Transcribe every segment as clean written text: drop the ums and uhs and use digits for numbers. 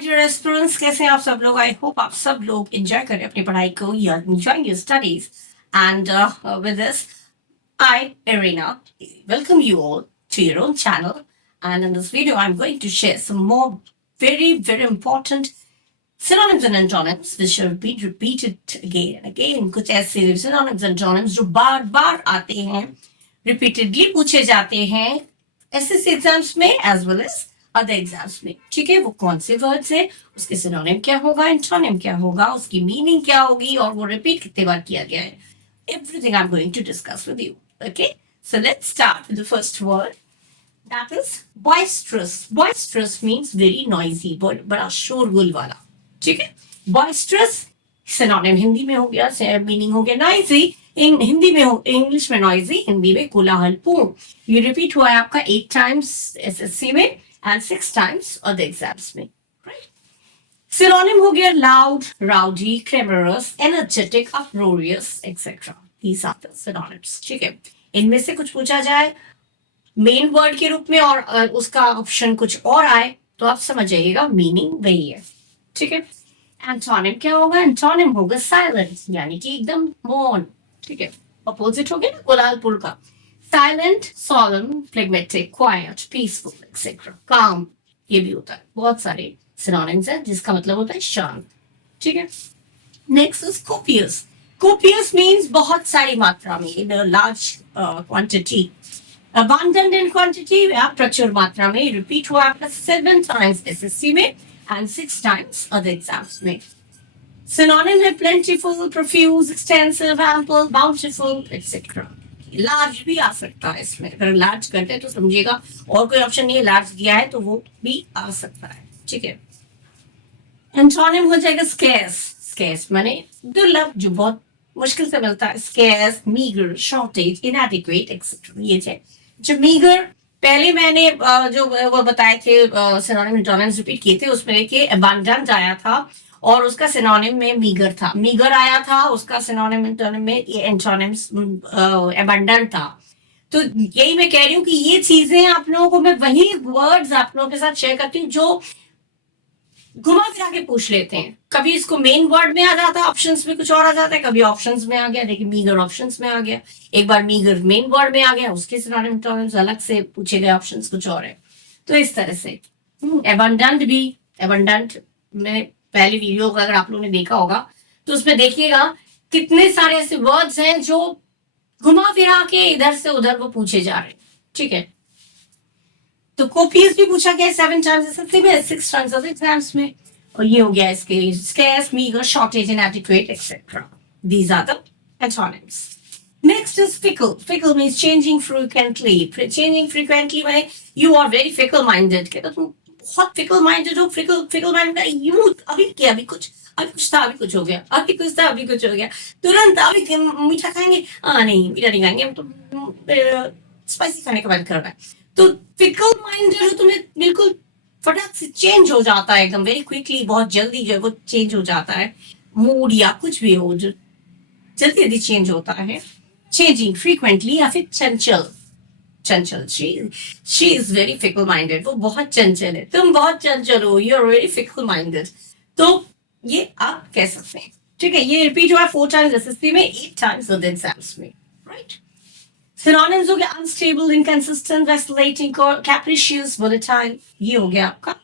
My dear aspirants, कैसे हैं आप सब लोग? आई होप आप सब लोग एंजॉय करें अपनी पढ़ाई को, या enjoying your studies. And with this, I, Irina, welcome you all to your own channel. And in this video, I'm going to share some more very, very important synonyms and antonyms which have been repeated again and again. कुछ ऐसे synonyms and antonyms जो बार बार आते हैं, repeatedly पूछे जाते हैं SSC exams में as well as other exams में. ठीक है, वो कौन से वर्ड्स है, उसके सिनोनिम क्या होगा, एंटोनिम क्या होगा, उसकी मीनिंग क्या होगी, और वो रिपीट कितने बार किया गया है. Everything I'm going to discuss with you. Okay, so let's start with the first word. That is boisterous. Boisterous means very noisy, बड़ा शोरगुल वाला. ठीक है, boisterous सिनोनिम हिंदी में हो गया, मीनिंग हो गया noisy. हिंदी में हो, इंग्लिश में noisy, हिंदी में कोलाहलपूर्ण. ये रिपीट हुआ है आपका 8 times SSC में and 6 times other exams में. Right? Synonym हो गया loud, rowdy, clamorous, energetic, uproarious, etc. These are the synonyms. ठीक है, इनमें से कुछ पूछा जाए मेन वर्ड के रूप में और उसका ऑप्शन कुछ और आए तो आप समझ जाइएगा मीनिंग वही है. ठीक है, एंटोनिम क्या होगा? एंटोनिम होगा साइलेंट, यानी कि एकदम मौन. ठीक है, अपोजिट हो गया ना कोलाहलपूर्ण का. Silent, solemn, phlegmatic, quiet, peaceful, etc. calm, ये भी होता है. बहुत सारे synonyms हैं जिसका मतलब होता है शांत. ठीक है, next is copious. Copious means बहुत सारी मात्रा में, in a large quantity. Abundant in quantity, प्रचुर मात्रा में. रिपीट हुआ आपका 7 times SSC में and 6 times other exams में. Synonym है plentiful, profuse, extensive, ample, bountiful, etc. Large भी आ सकता है इसमें. अगर लार्ज करते हैं तो समझिएगा, और कोई ऑप्शन नहीं है, लार्ज दिया है तो वो भी आ सकता है. ठीक है, एंटोनिम हो जाएगा स्केर्स. स्केर्स माने दुर्लभ, जो बहुत मुश्किल से मिलता है. Scarce, meagre, shortage, इनएडिक्वेट, etcetera. ये थे जो मीगर. पहले मैंने जो वो बताए थे सिनोनिम एंटोनिम्स रिपीट किए थे, उसमें देखिए अबंडेंट आया था और उसका सिनोनिम में मीगर था. मीगर आया था, उसका सिनोनिम एंटोनिम में ये एंटोनिम्स अबंडेंट था. तो यही मैं कह रही हूँ कि ये चीजें आप लोगों को, मैं वही वर्ड्स आप लोगों के साथ शेयर करती हूँ जो घुमा फिरा के पूछ लेते हैं. कभी इसको मेन वर्ड में आ जाता है, ऑप्शंस में कुछ और आ जाता है, कभी ऑप्शंस में आ गया. देखिए मीगर ऑप्शंस में आ गया, एक बार मीगर मेन वर्ड में आ गया, उसके सिनोनिम एंटोनिम्स अलग से पूछे गए, ऑप्शंस कुछ और है. तो इस तरह से एबंडेंट भी. एबंडेंट में पहले वीडियो अगर आप लोगों ने देखा होगा तो उसमें देखिएगा कितने सारे ऐसे वर्ड्स हैं जो घुमा फिरा के इधर से उधर वो पूछे जा रहे हैं. ठीक है, तो कोपियस भी पूछा गया 7 times SSC में, 6 times other exams में. और ये हो गया इसके scarce, meager, shortage, inadequate, etc. These are the antonyms. Next is fickle. Fickle means changing frequently. Changing frequently माने you are very fickle minded. कहता तुम बहुत fickle minded हो. fickle minded youth. अभी कुछ था, अभी कुछ हो गया, अभी कुछ था, अभी कुछ हो गया. तुरंत अभी मीठा खाएंगे, नहीं मीठा नहीं खाएंगे, हम तो स्पाइसी खाने का मन कर रहा है. तो फिकल माइंडेड हो, तुम्हें बिल्कुल फटाक से चेंज हो जाता है एकदम वेरी क्विकली, बहुत जल्दी जो है वो चेंज हो जाता है. मूड या कुछ भी हो जो जल्दी जल्दी चेंज होता है. चेंजिंग फ्रीक्वेंटली या फिर चंचल. चंचल, she is very fickle minded. वो बहुत चंचल है, तुम बहुत चंचल हो, you are very fickle minded. तो ये आप कह सकते हैं. ठीक है, ये रिपीट हुआ 4 times SSC में, 8 times other exams में. राइट, Synonyms हो गया unstable, inconsistent, vacillating, capricious, volatile. ये हो गया आपका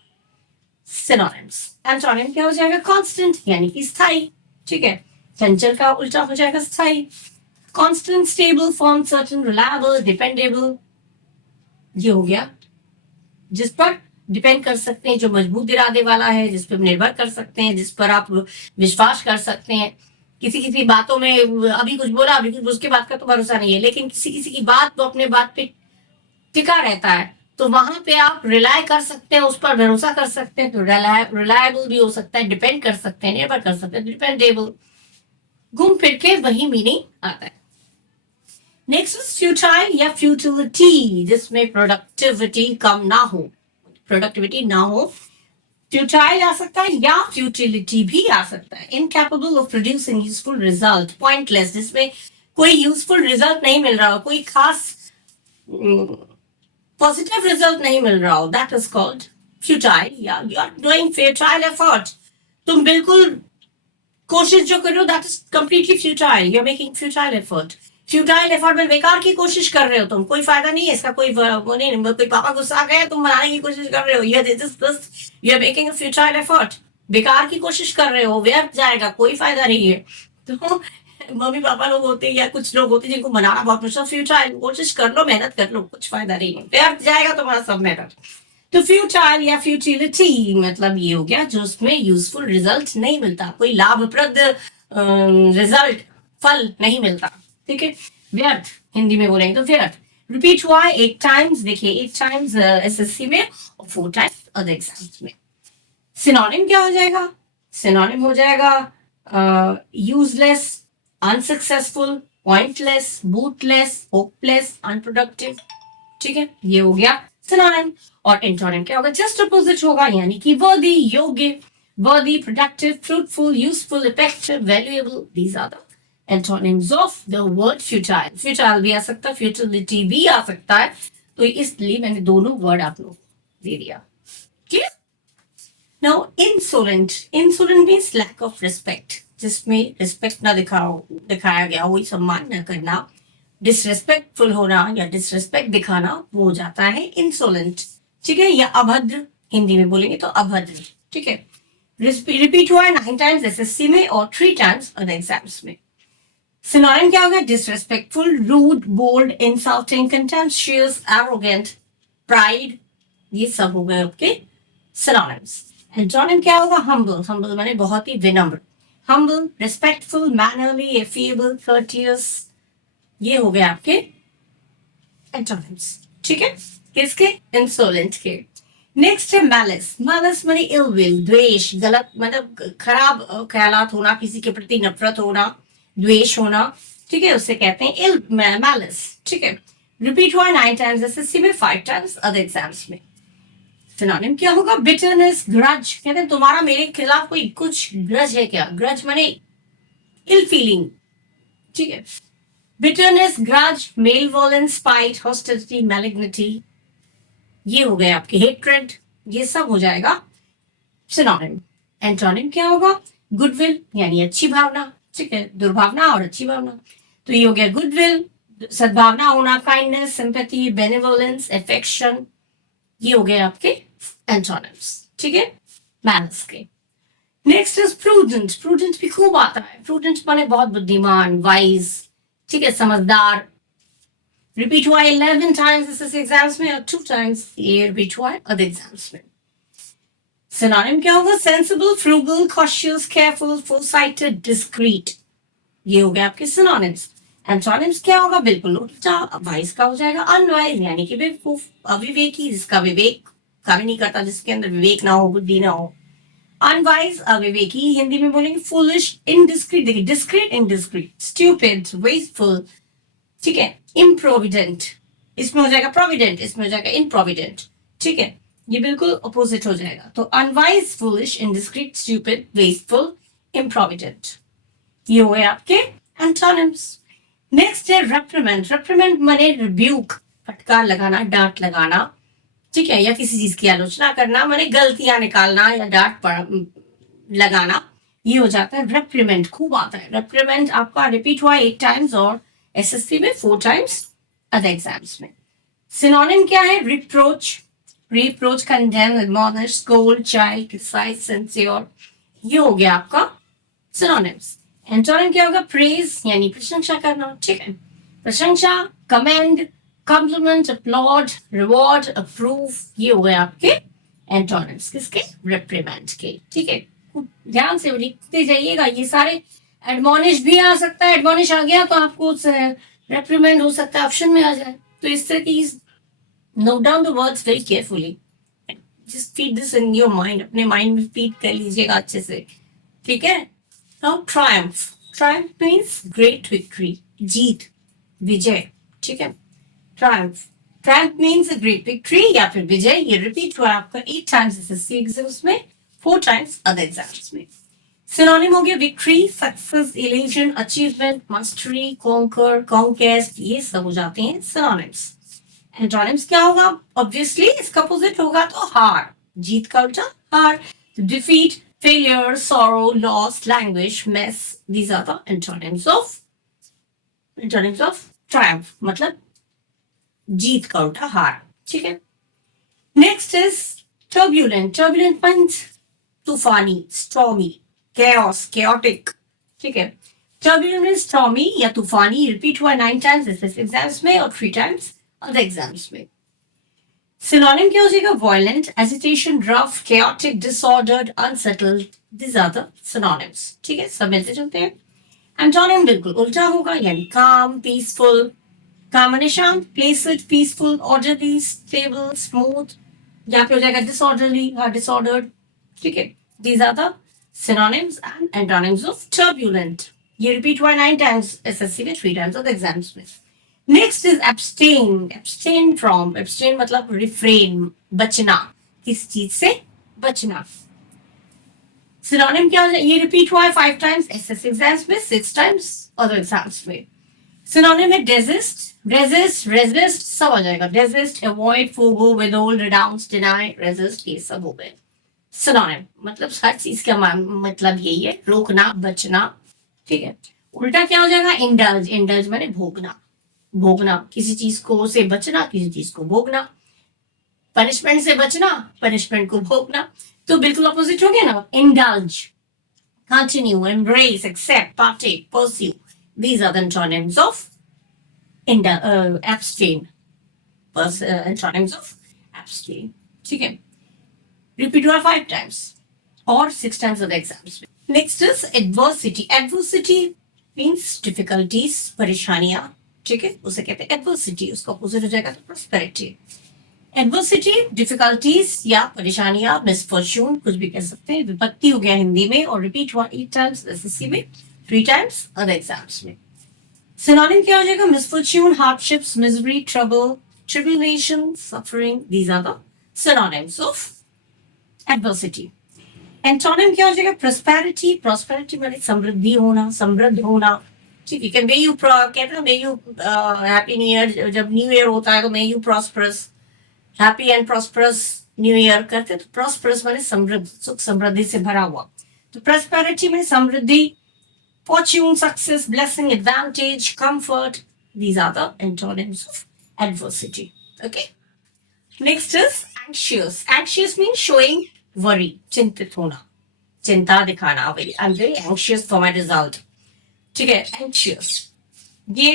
synonyms. Antonym क्या हो जाएगा? Constant, यानी कि स्थायी. ठीक है, चंचल का उल्टा हो जाएगा स्थायी. Constant, stable, firm, certain, reliable, dependable. ये हो गया जिस पर डिपेंड कर सकते हैं, जो मजबूत इरादे वाला है, जिस पर निर्भर कर सकते हैं, जिस पर आप विश्वास कर सकते हैं. किसी बातों में अभी कुछ बोला, अभी कुछ, उसके बात का तो भरोसा नहीं है, लेकिन किसी की बात तो अपने बात पे टिका रहता है, तो वहां पे आप रिलाय कर सकते हैं, उस पर भरोसा कर सकते हैं. तो रिलायबल भी हो सकता है, डिपेंड कर सकते हैं, निर्भर कर सकते हैं, डिपेंडेबल. घूम फिर के वही मीनिंग आता है. नेक्स्ट इज फ्यूटाइल या फ्यूटिलिटी, जिसमें प्रोडक्टिविटी कम ना हो, प्रोडक्टिविटी ना हो. फ्यूटाइल आ सकता है या फ्यूटिलिटी भी आ सकता है. Incapable of producing useful result, pointless, जिसमें कोई यूजफुल रिजल्ट नहीं मिल रहा हो, कोई खास पॉजिटिव रिजल्ट नहीं मिल रहा हो, दैट इज कॉल्ड फ्यूटाइल या you are doing futile effort, तुम बिल्कुल कोशिश जो कर रहे हो that is completely futile, you are making futile effort. Futile effort में बेकार की कोशिश कर रहे हो तुम, कोई फायदा नहीं है इसका, कोई वो नहीं, कोई पापा गुस्सा आ गया तुम मनाने की कोशिश कर रहे हो, you are making a futile effort, बेकार की कोशिश कर रहे हो, व्यर्थ जाएगा, कोई फायदा नहीं है। तो मम्मी पापा लोग होते हैं या कुछ लोग होते हैं जिनको मनाना बहुत मुश्किल, फ्यूटाइल, कोशिश कर लो, मेहनत कर लो, कुछ फायदा नहीं है, व्यर्थ जाएगा तुम्हारा सब मेहनत। तो फ्यूटाइल या फ्यूटिलिटी मतलब ये हो गया जो उसमें यूजफुल रिजल्ट नहीं मिलता, कोई लाभप्रद रिजल्ट, फल नहीं मिलता, ठीक है, व्यर्थ हिंदी में बोलेंगे तो व्यर्थ। रिपीट हुआ है 8 टाइम्स, देखिए 8 टाइम्स एसएससी में और 4 टाइम्स अदर एग्जाम्स में। सिनोनिम क्या हो जाएगा? सिनोनिम हो जाएगा useless, unsuccessful, pointless, bootless, hopeless, unproductive, ठीक है, ये हो गया सिनोनिम। और एंटोनिम क्या होगा? जस्ट अपोजिट होगा, यानी कि वर्दी, योग्य, worthy, productive, fruitful, useful, effective, valuable, these are the antonyms of the word futile. Futile भी आ सकता है, फ्यूटिलिटी भी आ सकता है, तो इसलिए मैंने दोनों वर्ड आप लोग दे दिया, clear? Now insolent, insolent means lack of respect, जिसमें रिस्पेक्ट ना दिखाया गया, वही सम्मान न करना, डिसरेस्पेक्टफुल होना या डिसरेस्पेक्ट दिखाना, वो हो जाता है इंसोलेंट, ठीक है, या अभद्र, हिंदी में बोलेंगे तो अभद्र, ठीक है। रिपीट हुआ है 9 टाइम्स एसएससी में और 3 टाइम्स अदर एग्जाम्स में। सिनोनिम क्या होगा? Disrespectful, rude, bold, insulting, contemptuous, arrogant, pride, ये सब हो गए आपके सिनोनिम्स। एंटोनिम क्या होगा? हम्बल, हम्बल माने बहुत ही विनम्र, हम्बल, रिस्पेक्टफुल, मैनरली, एफिएबल, कर्टियस, ये हो गए आपके एंटोनिम्स, ठीक है, किसके? इंसोलेंट के। नेक्स्ट है मैलिस, मैलिस माने इल विल, द्वेष, गलत मतलब खराब ख्यालात होना, किसी के प्रति नफरत होना, द्वेष होना, ठीक है, उसे कहते हैं इल मैलिस, ठीक है। रिपीट हुआ 9 टाइम्स एसएससी में, 5 टाइम्स अदर एग्जाम्स में। सिनोनिम क्या होगा? बिटरनेस, ग्रज, कहते हैं तुम्हारा मेरे खिलाफ कोई कुछ ग्रज है क्या? ग्रज माने इल फीलिंग, ठीक है। बिटरनेस, ग्रज, मेलवोलेंस, स्पाइट, हॉस्टिलिटी, मैलिग्निटी, ये हो गए आपके हेट्रेड, ये सब हो जाएगा सिनोनिम। एंटोनिम क्या होगा? गुडविल यानी अच्छी भावना, ठीक है, दुर्भावना और अच्छी भावना, तो ये हो गया गुडविल, सद्भावना होना, काइंडनेस, सिंपैथी, बेनिवोलेंस, अफेक्शन, ये हो गए आपके एंटोनिम्स, ठीक है, मैनर्स के। नेक्स्ट इज प्रूडेंट, प्रूडेंट भी खूब आता है, प्रूडेंट माने बहुत बुद्धिमान, वाइज, ठीक है, समझदार। रिपीट हुआ 11 टाइम्स एसएससी एग्जाम्स में और 2 टाइम्स ये रिपीट हुआ है अदर एग्जाम्स में। सिनोनिम क्या होगा? Sensible, frugal, cautious, careful, foresighted, discreet, ये हो गया आपके सिनोनिम्स। एंटोनिम्स क्या होगा? बिल्कुल उल्टा, वाइज का हो जाएगा अनवाइज, यानी कि बेवकूफ, अविवेकी, जिसका विवेक काम नहीं करता, जिसके अंदर विवेक ना हो, बुद्धि ना हो, अनवाइज, अविवेकी, हिंदी में बोलेंगे फुलिश, इनडिस्क्रीट, देखिए डिस्क्रीट, इनडिस्क्रीट, स्टूपिड, वेस्टफुल, ठीक है, इम्प्रोविडेंट, इसमें हो जाएगा प्रोविडेंट, इसमें हो जाएगा इनप्रोविडेंट, ठीक है, ये बिल्कुल अपोजिट हो जाएगा, तो unwise, foolish, indiscreet, stupid, wasteful, improvident, ये हो गए आपके एंटोनिम्स। नेक्स्ट है रेप्रिमेंड, रेप्रिमेंड माने रिब्यूक, फटकार लगाना, डांट लगाना, ठीक है, या किसी चीज की आलोचना करना, माने गलतियां निकालना या डांट लगाना, ये हो जाता है रेप्रिमेंड, खूब आता है रेप्रिमेंड आपका। रिपीट हुआ 8 टाइम्स और एसएससी में 4 टाइम्स अदर एग्जाम्स में। सिनोनिम क्या है? Reproach, reproach, condemn, admonish, scold, chide, criticise, censure, ये हो गया आपका सिनोनिम्स। एंटोनिम क्या होगा? प्रेज यानी प्रशंसा करना, ठीक है, प्रशंसा, commend, compliment, applaud, reward, approve, ये हो गए आपके एंटोनिम्स किसके? रिप्रिमेंड के, ठीक है, ध्यान से लिखते जाइएगा, ये सारे एडमोनिश भी आ सकता है, एडमोनिश आ गया तो आपको रेप्रिमेंड हो सकता है ऑप्शन में आ जाए, तो इस तरह की note down the words very carefully, just feed this in your mind, अपने माइंड में फीड कर लीजिएगा अच्छे से, ठीक है। Now triumph, triumph means great victory, जीत, विजय, ठीक है, triumph, triumph means a great victory या फिर विजय, ये रिपीट हुआ आपका 8 टाइम्स एसएससी एग्जाम्स में, 4 टाइम्स अदर एग्जाम्स में। सिनोनिम हो गया victory, success, elation, achievement, mastery, conquer, conquest, ये सब हो जाते हैं सिनोनिम्स। एंटोनिम्स क्या होगा? ऑब्वियसली इसका अपोजिट होगा तो हार, जीत का उल्टा हार. Defeat, failure, sorrow, loss, languish, mess. These are the antonyms of triumph. मतलब जीत का उल्टा हार. ठीक है. Next is turbulent. Turbulent means तूफानी, stormy, chaos, chaotic. ठीक है. Turbulent means stormy या तूफानी. Repeat हुआ 9 times SS exams में और 3 times other exams में. Synonym क्या हो जाएगा? Violent, agitation, rough, chaotic, disordered, unsettled. These are the synonyms. ठीक है, सब मिलते जुलते हैं. Antonym बिल्कुल उल्टा होगा, यानी calm, peaceful. Calm माने शांत, placid, peaceful, orderly, stable, smooth. यहाँ पे हो जाएगा disorderly, disordered. ठीक है. These are the synonyms and antonyms of turbulent. ये repeat हुआ 9 times SSC में, 3 times of the exams में. Next is abstain. Abstain from. Abstain मतलब refrain, बचना. किस चीज से बचना. Synonym क्या हो जाए? ये repeat हुआ है 5 times SSC exams में, 6 times other exams में. Synonym है desist, resist, resist, सब आ जाएगा. Desist, avoid, forego, withhold, renounce, deny, resist, ये सब हो गए. Synonym मतलब हर चीज का मतलब यही है, रोकना, बचना. ठीक है. उल्टा क्या हो जाएगा? Indulge. Indulge माने भोगना. भोगना, किसी चीज को से बचना, किसी चीज को भोगना. पनिशमेंट से बचना, पनिशमेंट को भोगना. तो बिल्कुल अपोजिट हो गया ना. Indulge, continue, embrace, accept, partake, pursue. These are the antonyms of abstain. Antonyms of abstain. ठीक है. रिपीट हुआ 5 टाइम्स और 6 times of the exams. Next is adversity. Adversity means difficulties, परेशानियां. ठीक है, उसे कहते हैं एडवर्सिटी. उसका अपोजिट हो जाएगा तो प्रोस्पेरिटी. एडवर्सिटी डिफिकल्टीज या परेशानियां, मिसफॉर्चून कुछ भी कह सकते हैं. विपत्ति हो गया हिंदी में और रिपीट हुआ 8 टाइम्स एसएससी में, 3 टाइम्स अदर एग्जाम्स में. सिनोनिम क्या हो जाएगा? Misfortune, hardships, misery, trouble, tribulation, suffering. These are the synonyms of adversity. Antonym क्या हो जाएगा? प्रोस्पेरिटी. प्रोस्पेरिटी माने समृद्धि होना, समृद्ध होना. ठीक है. मे यू कहते हैं may you happy new year. जब न्यू ईयर होता है तो may you prosperous, happy and prosperous new year करते हैं. तो प्रॉस्परस माने समृद्ध, सुख समृद्धि से भरा हुआ. तो प्रॉस्पेरिटी में समृद्धि, fortune, success, blessing, advantage, comfort. These are the antonyms of adversity. Okay. Next is anxious. Anxious mean showing worry, चिंतित होना, चिंता दिखाना. I am very anxious for my result. ठीक है. एंशियस ये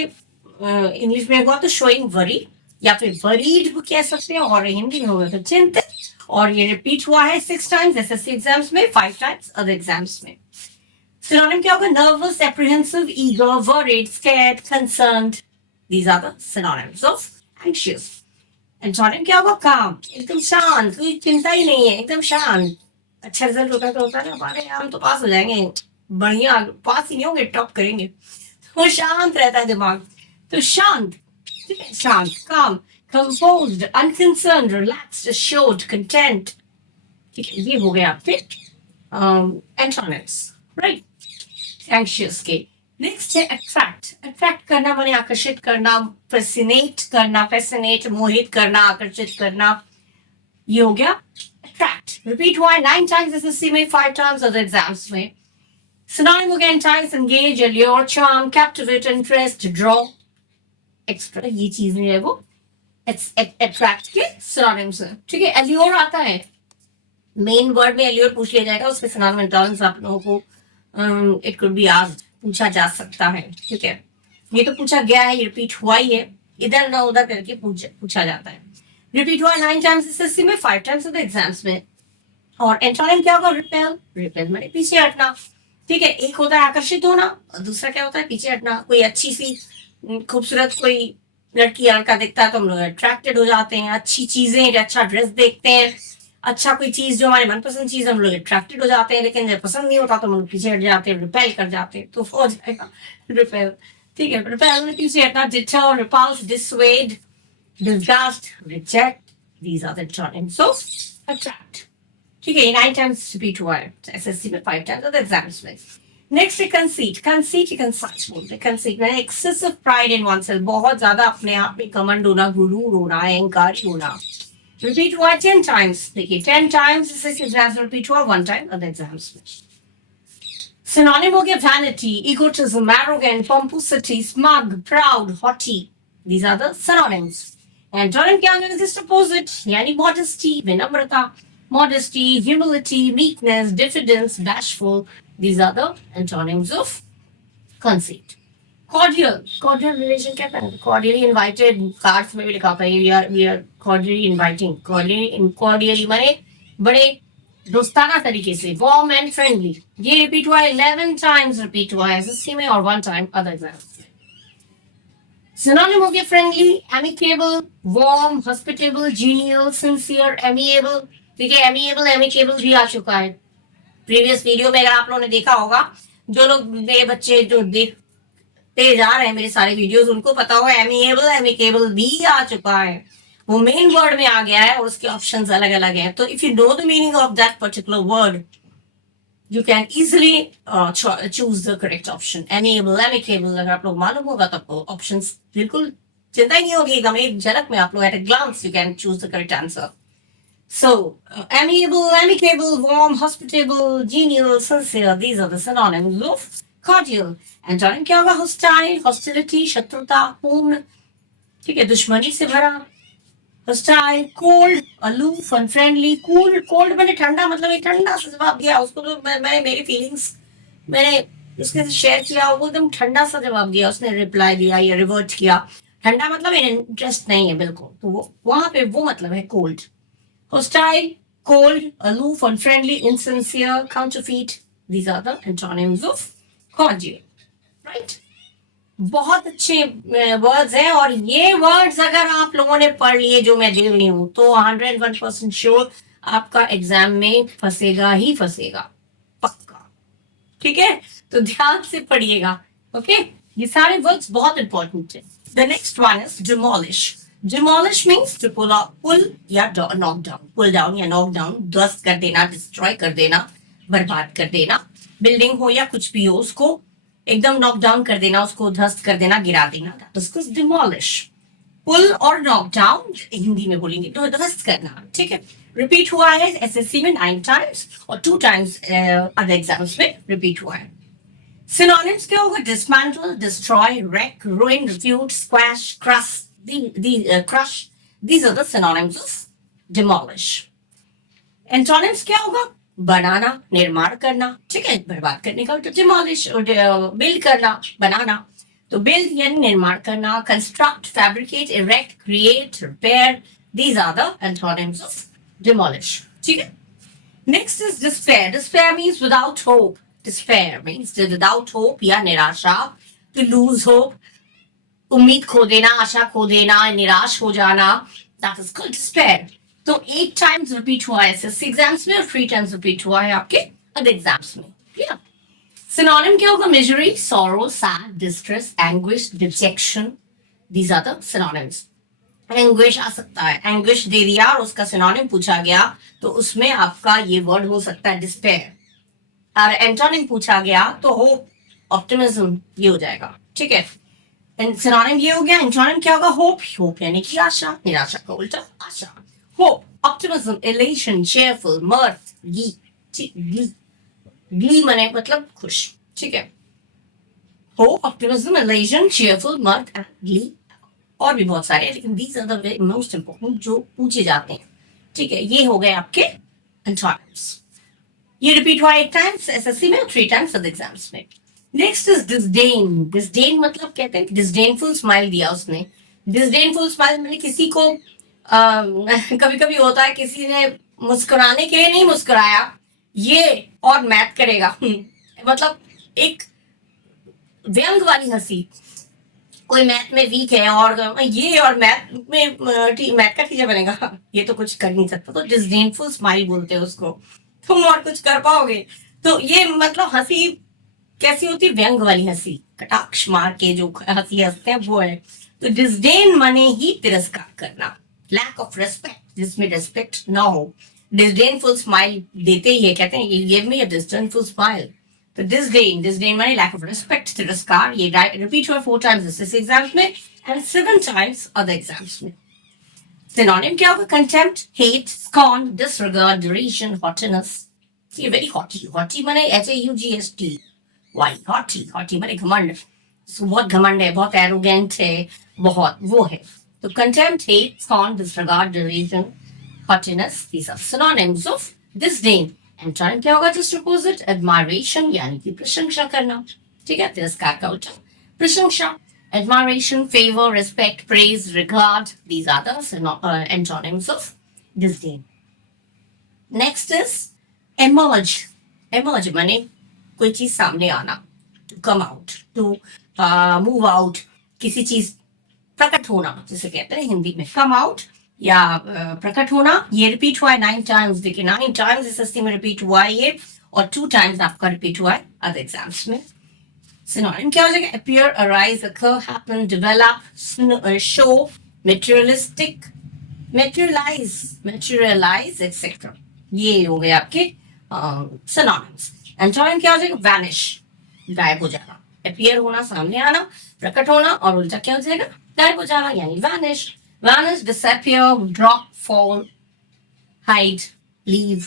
इंग्लिश में होगा तो शोइंग वरी या फिर वरीड कह सकते हैं, और हिंदी में होगा तो चिंतित. और ये रिपीट हुआ है 6 टाइम्स एसएससी एग्जाम्स में, 5 टाइम्स अदर एग्जाम्स में. सिनोनिम क्या होगा? Nervous, apprehensive, eager, worried, scared, concerned. These are the synonyms of anxious. Antonym क्या होगा? काम, एकदम शांत, कोई चिंता ही नहीं है, एकदम शांत. अच्छा रिजल्ट होता तो होता है ना, हमारे हम तो पास हो जाएंगे, बढ़िया पास ही नहीं होंगे, टॉप करेंगे. तो शांत रहता है दिमाग. तो शांत, ठीक है, शांत, काम, composed, unconcerned, relaxed, assured, content. ठीक है, ये हो गया आपके एंटोनिम्स, राइट, एंशियस के. नेक्स्ट है अट्रैक्ट. अट्रैक्ट करना माने आकर्षित करना, फैसिनेट करना, फैसिनेट मोहित करना, आकर्षित करना. ये हो गया अट्रैक्ट. रिपीट हुआ है 9 टाइम्स एसएससी में, 5 टाइम्स अदर एग्जाम्स में. Synonym हो गया entice, engage, allure, charm, captivate, interest, draw, extra. ये चीज नहीं है वो attract के synonyms है. ठीक है. allure आता है, मेन वर्ड में allure पूछ लिया जाएगा, उसके synonym antonyms आप लोगों को it could be asked, पूछा जा सकता है. ठीक है. ये तो पूछा गया है, रिपीट हुआ ही है, इधर ना उधर करके पूछा जाता है. रिपीट हुआ 9 टाइम्स एसएससी में, 5 टाइम्स ऑफ द एग्जाम्स में. और एंटोनिम क्या होगा? रिपेल. रिपेल माने पीछे हटना. ठीक है. एक होता है आकर्षित होना और दूसरा क्या होता है? पीछे हटना. कोई अच्छी सी खूबसूरत कोई लड़की या लड़का दिखता है तो हम लोग अट्रैक्टेड हो जाते हैं. अच्छी चीजें, अच्छा ड्रेस देखते हैं, अच्छा कोई चीज जो हमारी मनपसंद चीज, हम लोग अट्रैक्टेड हो जाते हैं. लेकिन जब पसंद नहीं होता तो हम लोग पीछे हट जाते हैं, रिपेल कर जाते हैं. तो हो जाएगा रिपेल. ठीक है. रिपेल में पीछे हटना. Deter, repulse, dissuade, disgust, reject. These are the antonyms of attract. ठीक है. 9 टाइम्स रिपीट हुआ है एसएससी में, 5 टाइम्स और एग्जाम्स में. नेक्स्ट है कंसीट. कंसीट या कंसाइट बोलते हैं. कंसीट में excessive pride in one self, बहुत ज्यादा अपने आप में घमंड होना, गुरूर होना, अहंकारी होना. रिपीट हुआ 10 टाइम्स, देखिए 10 टाइम्स इस एग्जाम्स में रिपीट हुआ, 1 टाइम अदर एग्जाम्स में. Synonym हो गया vanity, egotism, arrogant, pomposity, smug, proud, haughty. These are the synonyms. Antonym क्या होगा? Just opposite, यानी modesty, विनम्रता, modesty, humility, meekness, diffidence, bashful. These are the antonyms of conceit. Cordial, cordial relation क्या है? Cordially invited, cards में भी लिखा होता है, we are cordially inviting, cordially माने बड़े दोस्ताना तरीके से, warm and friendly. ये रिपीट हुआ 11 टाइम्स, रिपीट हुआ है एसएससी में और 1 टाइम अदर एग्जाम्स में. सिनोनिम हो गया friendly, amicable, warm, hospitable, genial, sincere, amiable. ठीक है, एमिएबल एमिकेबल भी आ चुका है प्रीवियस वीडियो में, अगर आप लोगों ने देखा होगा. जो लोग मेरे बच्चे जो देखते जा रहे हैं मेरे सारे वीडियोस, उनको पता होगा एमिएबल एमिकेबल भी आ चुका है, वो मेन वर्ड में आ गया है और उसके ऑप्शंस अलग अलग हैं. तो if you know the meaning of that particular word, you can easily choose the correct option. Amiable, amicable, अगर आप लोग मालूम होगा तो आपको ऑप्शंस बिल्कुल चिंता ही नहीं होगी, एकदम एक झलक में आप लोग at a glance you can choose the correct answer. So, amiable, amicable, warm, hospitable, genial, sincere, these are the synonyms of cordial. Antonym क्या होगा? Hostile, hostility, शत्रुता, पूर्ण, ठीक है, दुश्मनी से भरा. hostile, cold, aloof, unfriendly. cold मैंने ठंडा, मतलब एक ठंडा सा जवाब दिया उसको, तो मैंने मेरी फीलिंग्स मैंने उसके साथ शेयर किया, वो एकदम ठंडा सा जवाब दिया, उसने रिप्लाई दिया या रिवर्ट किया. ठंडा मतलब इंटरेस्ट नहीं है बिल्कुल, तो वो वहां पे वो मतलब है cold. hostile, cold, aloof, unfriendly, insincere, counterfeit. These are the antonyms of cordial. Right? बहुत अच्छे वर्ड्स हैं, और ये वर्ड्स अगर आप लोगों ने पढ़ लिए जो मैं दे रही हूँ, तो 101% श्योर आपका एग्जाम में फंसेगा ही फंसेगा, पक्का. ठीक है, तो ध्यान से पढ़िएगा. ओके, ये सारे वर्ड्स बहुत इंपॉर्टेंट है. The next one is demolish. Demolish means to pull या नॉक डाउन, पुल डाउन या नॉक डाउन, ध्वस्त कर देना, डिस्ट्रॉय कर देना, बर्बाद कर देना. बिल्डिंग हो या कुछ भी हो, उसको एकदम नॉक डाउन कर देना, उसको ध्वस्त कर देना, गिरा देना. उसको डिमोलिश. पुल और नॉक डाउन हिंदी में बोलेंगे तो ध्वस्त करना. ठीक है, रिपीट हुआ है एसएससी में 9 टाइम्स और 2 टाइम्स अदर एग्जाम्स में रिपीट हुआ है. सिनोनिम्स क्या होगा? Dismantle, destroy, wreck, ruin, refute, squash, crush. Crush. These are the synonyms of demolish. Antonyms क्या होगा? बनाना, निर्माण करना. ठीक है, बर्बाद करने का तो डिमोलिश, बिल्ड करना, बनाना. तो बिल्ड यानी निर्माण करना. Construct, fabricate, erect, create, repair. These are the antonyms of demolish. ठीक है. Next is despair. Despair means without hope. Despair means without hope या निराशा. टू लूज होप, उम्मीद खो देना, आशा खो देना, निराश हो जाना. That is called despair. तो 8 टाइम्स रिपीट हुआ है एसएससी एग्जाम्स में और 3 टाइम्स रिपीट हुआ है आपके अदर एग्जाम्स में. क्लियर. सिनोनिम क्या होगा? Misery, sorrow, sad, distress, anguish, dejection. These are the synonyms. Anguish आ सकता है, एंग्विश दे दिया और उसका सिनोनिम पूछा गया, तो उसमें आपका ये वर्ड हो सकता है डिस्पेयर. और एंटोनिम पूछा गया तो होप, ऑप्टिमिज्म, ये हो जाएगा. ठीक है, सिनोनिम ये हो गया. एंटोनिम क्या होगा? होप. होप यानी कि आशा, निराशा का उल्टा आशा. Hope, optimism, elation, cheerful, mirth, glee मने मतलब खुश. ठीक है, hope, optimism, elation, cheerful, mirth and glee. और भी बहुत सारे हैं, लेकिन these are the most important जो पूछे जाते हैं. ठीक है, ये हो गए आपके antonyms. ये रिपीट हुआ 8 टाइम्स एसएससी में और 3 टाइम्स अदर एग्जाम्स में. Next is disdain. डिसडेन मतलब कहते हैं डिसडेनफुल स्माइल दिया उसने. डिसडेनफुल स्माइल मैंने किसी को कभी कभी होता है किसी ने मुस्कुराने के लिए नहीं मुस्कुराया, ये और मैथ करेगा. मतलब एक व्यंग वाली हंसी. कोई मैथ में वीक है और ये और मैथ में मैथ का टीचर बनेगा, ये तो कुछ कर नहीं सकता. तो डिसडेनफुल स्माइल बोलते हैं उसको. तुम और कुछ कर पाओगे? तो ये मतलब हंसी कैसी होती है? व्यंग वाली हंसी, कटाक्ष मार के जो हंसी हंसते हैं वो है. तो डिसडेन माने ही तिरस्कार करना, लैक ऑफ रेस्पेक्ट, जिसमें रेस्पेक्ट ना हो. डिसडेनफुल स्माइल देते ही है, कहते हैं ये give me a disdainful smile. तो डिसडेन माने लैक ऑफ रेस्पेक्ट, तिरस्कार. ये रिपीट हुआ 4 टाइम्स एसएससी एग्जाम्स में एंड 7 टाइम्स अदर एग्जाम्स में. सिनोनिम क्या होगा? Contempt, hate, scorn, disregard, derision, haughtiness. ये वेरी हॉटी. हॉटी माने HAUGST वाई. हॉटी. हॉटी माने घमंड. बहुत घमंड है, बहुत एरोगेंट है, बहुत वो है. तो contempt, hate, scorn, disregard, derision, haughtiness. These are synonyms of disdain. Antonym क्या होगा? जस्ट अपोजिट, एडमायरेशन यानी कि प्रशंसा करना. ठीक है, तिरस्कार का उल्टा प्रशंसा. Admiration, favor, respect, praise, regard. These are the antonyms of disdain. Next is emerge. Emerge माने कोई चीज सामने आना. To come out, to move out. किसी चीज प्रकट होना जिसे कहते हैं हिंदी में come out या प्रकट होना. ये रिपीट हुआ है 9 टाइम्स. देखिए 9 टाइम्स एसएससी में रिपीट हुआ है ये, और 2 टाइम्स आपका रिपीट हुआ है अदर एग्जाम्स में. सिनोनिम क्या हो जाएगा? Appear, arise, occur, happen, develop, show, materialistic, materialise etcetera. ये हो गए आपके सिनोनिम्स. एंटोनिम क्या हो जाएगा? वैनिश, गायब हो जाना. अपीयर होना, सामने आना, प्रकट होना, और उल्टा क्या हो जाएगा? गायब हो जाना यानी vanish. Vanish, disappear, drop, fall, hide, leave.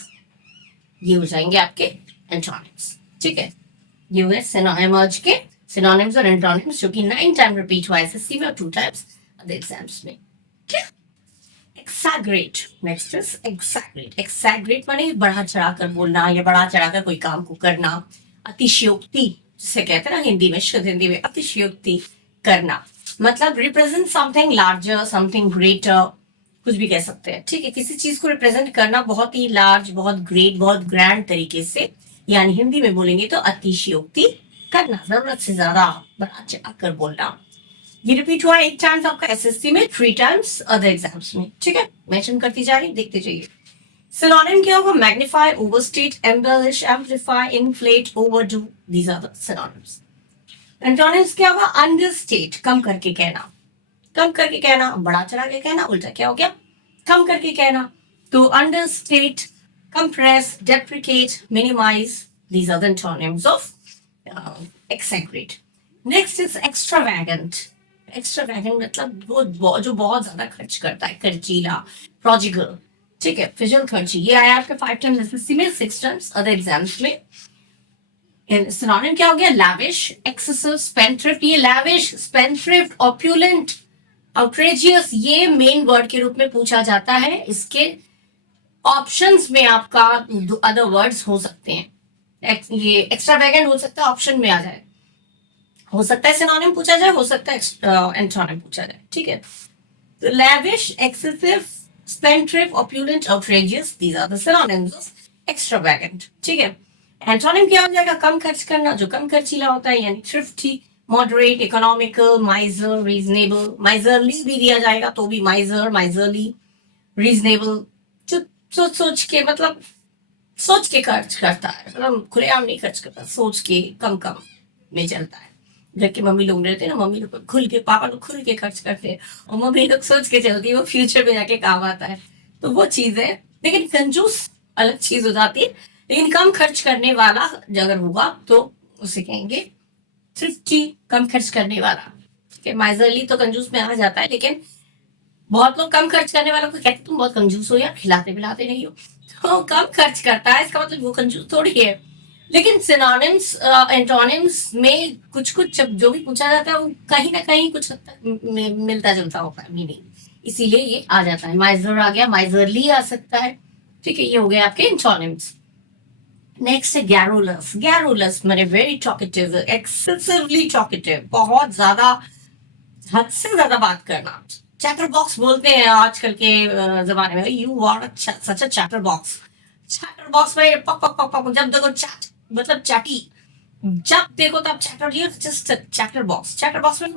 ये हो जाएंगे आपके एंटोनिम्स. ठीक है, ये हुए एमर्ज के सिनोनिम्स और एंटोनिम्स, जो कि 9 टाइम रिपीट हुआ एसएससी में और 2 टाइम्स अदर एग्जाम्स में. क्या? एक्सैग्रेट. Next is एक्सैग्रेट. एक्सैग्रेट माने बढ़ा चढ़ाकर बोलना या बढ़ा चढ़ाकर कोई काम को करना. अतिशयोक्ति जिसे कहते हैं ना हिंदी में, शुद्ध हिंदी में अतिशयोक्ति करना. मतलब represent something larger, something greater, कुछ भी कह सकते हैं. ठीक है, किसी चीज को रिप्रेजेंट करना बहुत ही लार्ज, बहुत ग्रेट, बहुत ग्रैंड तरीके से, यानी हिंदी में बोलेंगे तो अतिशयोक्ति करना, जरूरत से ज्यादा बढ़ा चढ़ाकर बोलना. ये रिपीट हुआ 8 टाइम्स आपका एसएससी में, 3 टाइम्स अदर एग्जाम्स में. ठीक है, मेंशन करती जा रही, देखते जाइए. सिनोनिम क्या होगा? Magnify, overstate, embellish, amplify, inflate, overdo. These are the synonyms. Antonyms क्या होगा? अंडरस्टेट, कम करके कहना. कम करके कहना, बढ़ा चढ़ा के कहना, उल्टा क्या हो गया? कम करके कहना. तो understate, compress, deprecate, minimize. These are the antonyms of exaggerate. Next is extravagant. Extravagant मतलब वो जो बहुत ज्यादा खर्च करता है, खर्चीला, prodigal. ठीक है, फिजूल खर्ची. ये आया आपके 5 टाइम्स एसएससी में, 6 टाइम्स अदर एग्जाम्स में. सिनोनिम क्या हो गया? lavish, excessive, spendthrift. ये lavish, spendthrift, opulent, outrageous, ये मेन वर्ड के रूप में पूछा जाता है. इसके ऑप्शंस में आपका अदर वर्ड्स हो सकते हैं. ये एक्स्ट्रावेगेंट हो सकता है, ऑप्शन में आ जाए. हो सकता है सिनोनिम पूछा जाए, हो सकता है एंटोनिम पूछा जाए. ठीक है, तो lavish, excessive, spendthrift, opulent, outrageous. These are the synonyms of extravagant. ठीक है, एंटोनिम क्या हो जाएगा? कम खर्च करना, जो कम खर्चीला होता है, यानी thrifty, moderate, economical, माइजर, reasonable. Miserly भी दिया जाएगा तो भी माइजर, माइजरली, रीजनेबल. सोच सोच के, मतलब सोच के खर्च करता है, मतलब खुलेआम नहीं खर्च करता, सोच के कम कम में चलता है. घर के मम्मी लोग रहते हैं ना, मम्मी लोग खुल के, पापा लोग खुल के खर्च करते हैं, और मम्मी लोग सोच के चलती है, वो फ्यूचर में जाके काम आता है. तो वो चीज है. लेकिन कंजूस अलग चीज हो जाती है. लेकिन कम खर्च करने वाला अगर होगा तो उसे कहेंगे थ्रिफ्टी, कम खर्च करने वाला. ठीक है, माइजरली तो कंजूस में आ जाता है, लेकिन बहुत लोग कम खर्च करने वालों को कहते तुम बहुत कंजूस हो यार, खिलाते पिलाते नहीं हो. तो कम खर्च करता है, इसका मतलब वो कंजूस थोड़ी है. लेकिन सिनोनिम्स, एंटोनिम्स में कुछ कुछ जो भी पूछा जाता है वो कहीं ना कहीं कुछ हद तक मिलता जुलता होता है मीनिंग, इसीलिए ये आ जाता है. माइजर आ गया, माइजरली आ सकता है. ठीक है, ये हो गए आपके एंटोनिम्स. नेक्स्ट है गैरुलस. गैरुलस माने वेरी टॉकेटिव, एक्सेसिवली टॉकेटिव, बहुत ज्यादा, हद से ज्यादा बात करना. चैटर बॉक्स बोलते हैं आजकल के जमाने में. You are such a chatter box. Chatter box में पक पक पक पक, जब देखो चैट, मतलब चैटी, जब देखो तब चैटर. ये just chatter box. Chatter box में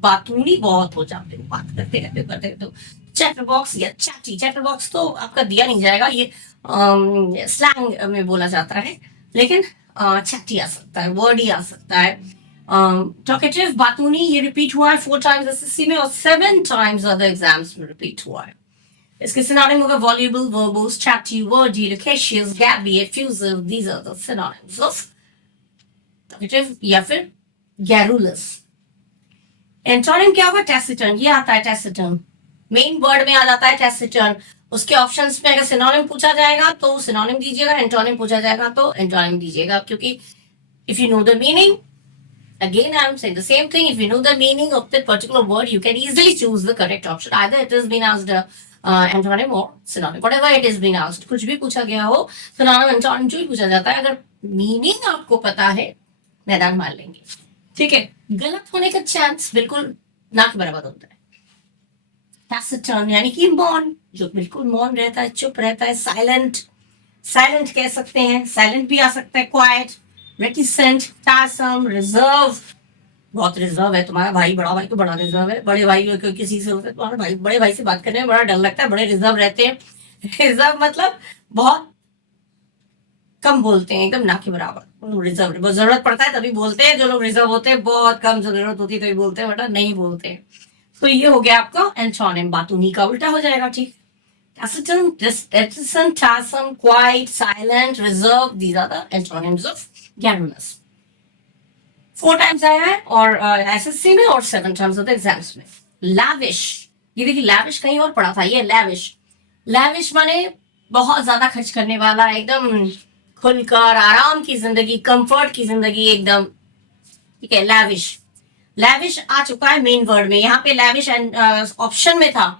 बातूनी बहुत हो जाते हो, बात करते रहते हो. चैटर बॉक्स या चैटी. चैटर बॉक्स तो आपका दिया नहीं जाएगा, ये स्लैंग में बोला जाता है. लेकिन चैटी आ सकता है, वर्ड ही आ सकता है. टॉकेटिव, बातूनी, ये रिपीट हुआ है 4 टाइम्स एसएससी में और 7 टाइम्स अदर एग्जाम्स में रिपीट हुआ है. इसके सिनोनिम होगा voluble, verbose, chatty, wordy, loquacious, gabby, effusive. These are the synonyms of talkative या फिर गैरुलस. एंटोनिम क्या होगा? टैसिटर्न. ये आता है टैसिटर्न. मेन वर्ड में आ जाता है टैसिटर्न। उसके ऑप्शंस में अगर सिनोनिम पूछा जाएगा तो सिनोनिम दीजिएगा, एंटोनिम पूछा जाएगा तो एंटोनिम दीजिएगा, क्योंकि if you know the meaning, again I'm saying the same thing, if you know the meaning of that particular word you can easily choose the correct option, either it has been asked antonym or synonym, whatever it is being asked, कुछ भी पूछा गया हो synonym antonym जो भी पूछा जाता है, अगर मीनिंग आपको पता है मैदान मार लेंगे। ठीक है, गलत होने का चांस बिल्कुल ना के बराबर होता है। टैसिटर्न यानी कि मौन, जो बिल्कुल मौन रहता है, चुप रहता है, साइलेंट, साइलेंट कह सकते हैं, साइलेंट भी आ सकता है, क्वाइट, रेटिसेंट, टासम, रिजर्व, बहुत रिजर्व है तुम्हारा भाई, बड़ा भाई तो बड़ा रिजर्व है, बड़े भाई किसी से होता है तुम्हारा भाई, बड़े भाई से बात करने में बड़ा डर लगता है, बड़े रिजर्व रहते हैं। रिजर्व मतलब बहुत कम बोलते हैं, एकदम ना के बराबर। रिजर्व जरूरत पड़ता है तभी बोलते हैं, जो लोग रिजर्व होते हैं बहुत कम जरूरत होती है तभी बोलते हैं, वरना नहीं बोलते हैं। तो ये हो गया आपका एंटोनिम, बात उन्हीं का उल्टा हो जाएगा। ठीक, hesitant, reticent, tassom, quiet, silent, reserved. These are the antonyms of garrulous. 4 times आया है और एसएससी में और 7 times होते एग्जाम्स में। lavish, ये देखिए lavish कहीं और पढ़ा था, ये lavish, lavish माने बहुत ज्यादा खर्च करने वाला, एकदम खुलकर आराम की जिंदगी, कंफर्ट की जिंदगी एकदम। ठीक है, lavish, lavish आ चुका है मेन वर्ड में, यहाँ पे lavish ऑप्शन में था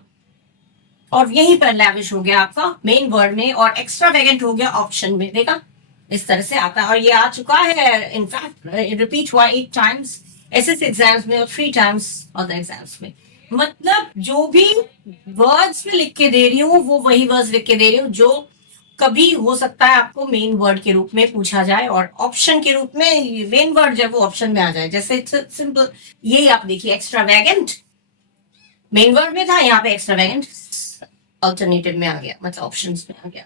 और यहीं पर लैविश हो गया आपका मेन वर्ड में, और एक्स्ट्रा वेगेंट हो गया ऑप्शन में। देखा, इस तरह से आता है और ये आ चुका है, इनफैक्ट रिपीट हुआ 8 टाइम्स एसएस एग्जाम्स में और 3 टाइम्स अदर एग्जाम्स में। मतलब जो भी वर्ड्स में लिख के दे रही हूँ वो वही वर्ड्स लिख के दे रही हूँ जो कभी हो सकता है आपको मेन वर्ड के रूप में पूछा जाए और ऑप्शन के रूप में मेन वर्ड जब वो ऑप्शन में आ जाए। जैसे सिंपल यही आप देखिए, एक्स्ट्रा वेगेंट मेन वर्ड में था, यहाँ पे एक्स्ट्रा वेगेंट अल्टरनेटिव में आ गया, मतलब ऑप्शंस में आ गया।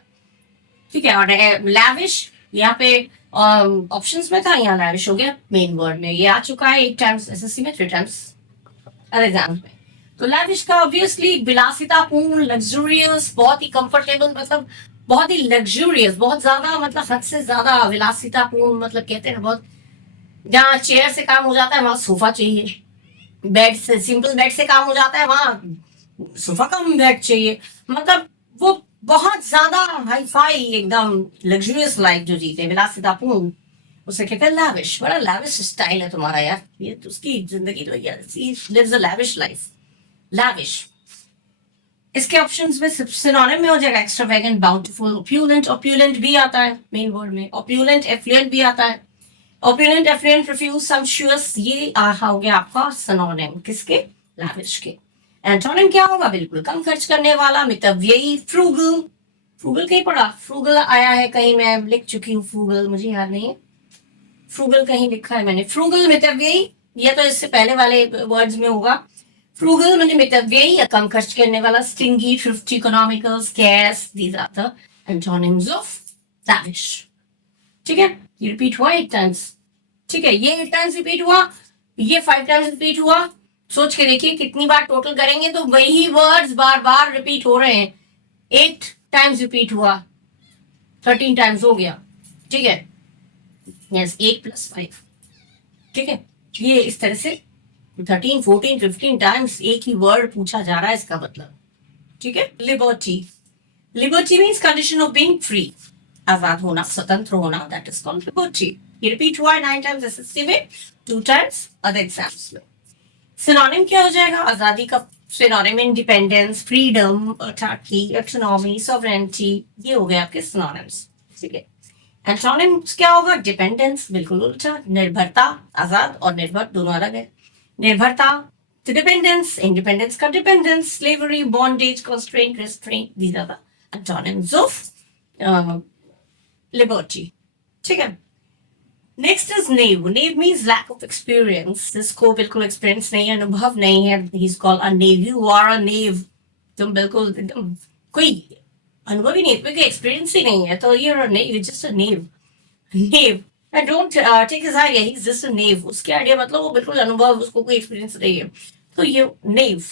ठीक है, और लैविश यहाँ पे ऑप्शंस में था, यहाँ लैविश हो गया मेन वर्ड में। ये आ चुका है 8 टाइम्स एसएससी में, 3 टाइम्स एग्जाम में। तो लैविश का ऑब्वियसली विलासितापूर्ण, लग्जूरियस, बहुत ही कंफर्टेबल, मतलब बहुत ही लग्जूरियस, बहुत ज्यादा, मतलब हद से ज्यादा विलासितापूर्ण, मतलब कहते हैं बहुत, जहाँ चेयर से काम हो जाता है वहां सोफा चाहिए, बेड से, सिंपल बेड से काम हो जाता है वहां सोफा कम बेड चाहिए, मतलब वो बहुत ज्यादा हाई फाई, एकदम लग्जरियस लाइफ जो जीते, विलासितापूर्ण, उसे कहते हैं लैविश। बड़ा लैविश स्टाइल है तुम्हारा यार, ये तो उसकी जिंदगी तो यार, lives a lavish life, lavish. इसके ऑप्शंस में सिनोनिम में हो जाएगा एक्स्ट्रावेगेंट, बाउंटीफुल, ऑप्यूलेंट, ऑप्यूलेंट भी आता है मेन वर्ड में, ऑप्यूलेंट, एफ्लुएंट भी आता है, ऑप्यूलेंट, एफ्लुएंट, प्रोफ्यूज, सम्पशुअस, ये हो गया आपका सिनोनिम किसके, लैविश के। एंटोनिम क्या होगा, बिल्कुल कम खर्च करने वाला, मितव्ययी, फ्रूगल, फ्रूगल कहीं पढ़ा, फ्रूगल आया है कहीं, मैं लिख चुकी हूँ फ्रूगल, मुझे याद नहीं है, फ्रूगल कहीं लिखा है मैंने, फ्रूगल, मितव्ययी, ये तो इससे पहले वाले वर्ड्स में होगा। फ्रूगल मैंने मितव्ययी या कम खर्च करने वाला, stingy, thrifty, economical, scarce, these are the antonyms of lavish. ठीक है, ये रिपीट हुआ 8 टाइम्स। ठीक है, ये 8 टाइम्स रिपीट हुआ, ये 5 टाइम्स रिपीट हुआ, सोच के देखिए कितनी बार टोटल करेंगे तो वही वर्ड्स बार बार रिपीट हो रहे हैं। 8 टाइम्स रिपीट हुआ, 13 टाइम्स हो गया। ठीक है, यस, 8 + 5। ठीक है, ये इस तरह से 13, 14, 15 टाइम्स एक ही वर्ड पूछा जा रहा है, इसका मतलब। ठीक है, liberty, liberty means condition of being free, आजाद होना, स्वतंत्र होना, दैट इज कॉल्ड लिबर्टी। ये रिपीट हुआ है 9 टाइम्स एसएससी में, 2 टाइम्स अदर एग्जाम्स में। सिनोनिम क्या हो जाएगा, आजादी का synonym independence, freedom, autonomy, autonomy, sovereignty, ये हो गए आपके सिनोनिम्स। ठीक है, एंटोनिम्स क्या होगा, डिपेंडेंस, बिल्कुल उल्टा, निर्भरता, आजाद और निर्भर दोनों अलग है, निर्भरता to dependence, independence का dependence, slavery, bondage, constraint, restraint, these are the antonyms of liberty. ठीक है, next is naive, naive means lack of experience, जिसको बिल्कुल एक्सपीरियंस नहीं है, अनुभव नहीं है, he is called a naive, you are a naive, तुम बिल्कुल एकदम कोई अनुभव ही नहीं, तुम्हें एक्सपीरियंस ही नहीं है, तो you are a knave, just a knave, knave, I don't take his idea, he's just a knave, उसके आइडिया मतलब वो बिल्कुल अनुभव, उसको कोई एक्सपीरियंस नहीं है, तो ये नेव।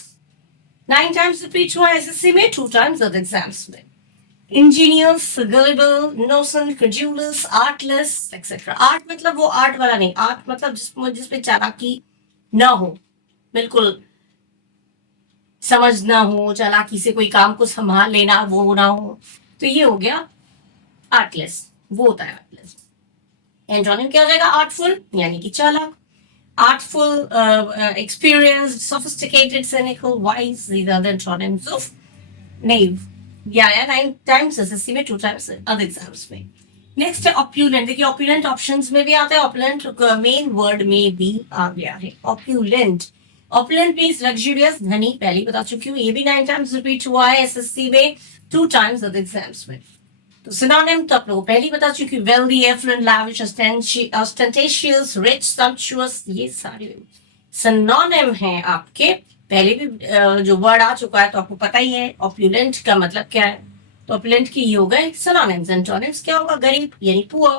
9 टाइम्स रिपीट हुआ एसएससी में, 2 टाइम्स अदर एग्जाम्स में। Ingenuous, gullible, innocent, credulous, artless, etcetera. Art मतलब वो आर्ट वाला नहीं, आर्ट मतलब जिसमें चालाकी ना हो, बिल्कुल समझ ना हो, चालाकी से कोई काम को संभाल लेना वो ना हो, तो ये हो गया आर्टलेस, वो होता है आर्टलेस। एंटोनिम क्या हो जाएगा? आर्टफुल यानी कि चालाक, artful, experienced, sophisticated, cynical, wise. These are the antonyms of knave. Yeah, 9 times SSC में, 2 times other exams में. नेक्स्ट है ऑप्यूलेंट। देखिए ऑप्यूलेंट ऑप्शंस में भी आता है, ऑप्यूलेंट मेन वर्ड में भी आ गया है। ऑप्यूलेंट, ऑप्यूलेंट मीन्स लग्जरियस, धनी, पहले बता चुकी हूँ, ये भी 9 times रिपीट हुआ है एसएससी में, 2 times other exams में। तो सिनोनिम तो आप लोगों पहले बता चुकी, वेल्दी, एफ्लुएंट, लैविश, ऑस्टेंटेशियस, रिच, सम्पचुअस, ये सारे सिनोनिम हैं आपके। पहले भी जो वर्ड आ चुका है तो आपको पता ही है ऑप्यूलेंट का मतलब क्या है। तो ऑप्यूलेंट की ये हो गए सिनोनिम्स। एंटोनिम्स क्या होगा? गरीब यानी पुअर,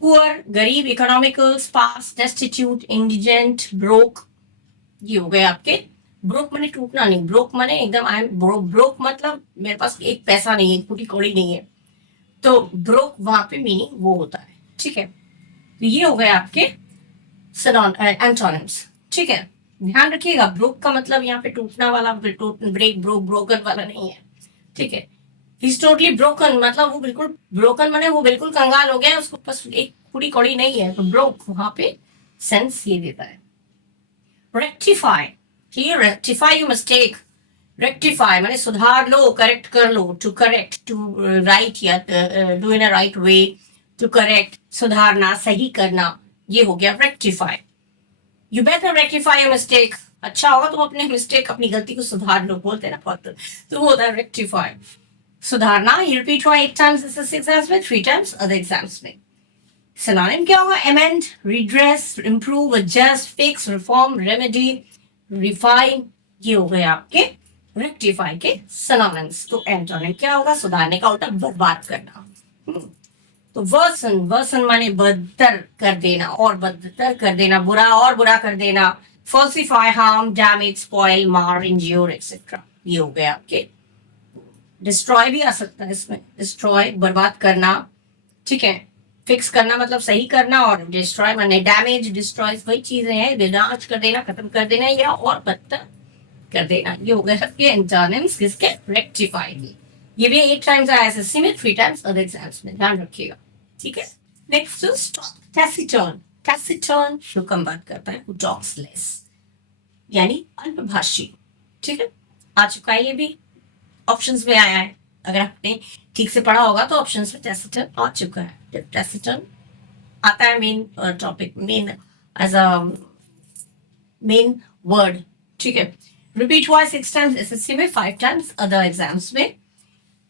पुअर गरीब, economical, sparse, destitute, indigent, broke, ये हो गए आपके। ब्रोक माने टूटना नहीं, ब्रोक माने एकदम आई एम ब्रोक, ब्रोक मतलब मेरे पास एक पैसा नहीं है, फूटी कौड़ी नहीं है, तो ब्रोक वहां पे मीनिंग वो होता है, ठीक है। तो ये हो गए आपके एंटोनिम्स, ठीक है। ध्यान रखिएगा, ब्रोक का मतलब यहाँ पे टूटना वाला, ब्रेक, ब्रोक, ब्रोकन वाला नहीं है, ठीक है। He's totally broken, मतलब वो बिल्कुल ब्रोकन माने वो बिल्कुल कंगाल हो गया, उसको बस एक पूरी कौड़ी नहीं है, तो ब्रोक वहां पे सेंस ये देता है। Rectify, here rectify your mistake, rectify माने सुधार लो, करेक्ट कर लो, टू करेक्ट, टू राइट या do in a right way, to correct सुधारना, सही करना, ये हो गया rectify. You better rectify your mistake, अच्छा होगा तुम अपने मिस्टेक, अपनी गलती को सुधार लो, बोलते ना बहुत, तो वो होता है रेक्टिफाई, सुधारना। ये रिपीट हुआ 8 times एसएससी एग्जाम्स में, 3 times अदर एग्जाम्स में। सिनोनिम क्या होगा? Amend, redress, improve, adjust, fix, reform, remedy, refine, ये हो गए आपके रेक्टिफाई के सिनोनिम्स। तो एंटोनिम क्या होगा? सुधारने का उल्टा बर्बाद करना। तो वर्सन, वर्सन माने बदतर कर देना, और बदतर कर देना, बुरा और बुरा कर देना। फॉल्सिफाई, हार्म, डैमेज, स्पॉइल, मार, इंज्योर एक्सेट्रा, ये हो गए आपके। डिस्ट्रॉय भी आ सकता है इसमें, डिस्ट्रॉय बर्बाद करना, ठीक है। फिक्स करना मतलब सही करना, और डिस्ट्रॉय माने डैमेज, डिस्ट्रॉय वही चीजें हैं, विनाश कर देना, खत्म कर देना, या और बदतर कर देना। ये हो गए आपके एंटोनिम्स किसके? रेक्टिफाई के। ये भी 8 times आया एसएससी में, 3 times अदर एग्जाम्स में, ध्यान रखिएगा, ठीक है। नेक्स्ट टैसिटर्न, टैसिटर्न जो कम बात करता है, वो टॉक्स लेस यानी अल्पभाषी, ठीक है। आ चुका है, ये भी ऑप्शंस में आया है, अगर आपने ठीक से पढ़ा होगा तो ऑप्शंस में टैसिटर्न आ चुका है। टैसिटर्न आता है main topic, main as a main word, ठीक है। रिपीट हुआ 6 times एसएससी में, 5 times अदर एग्जाम्स में।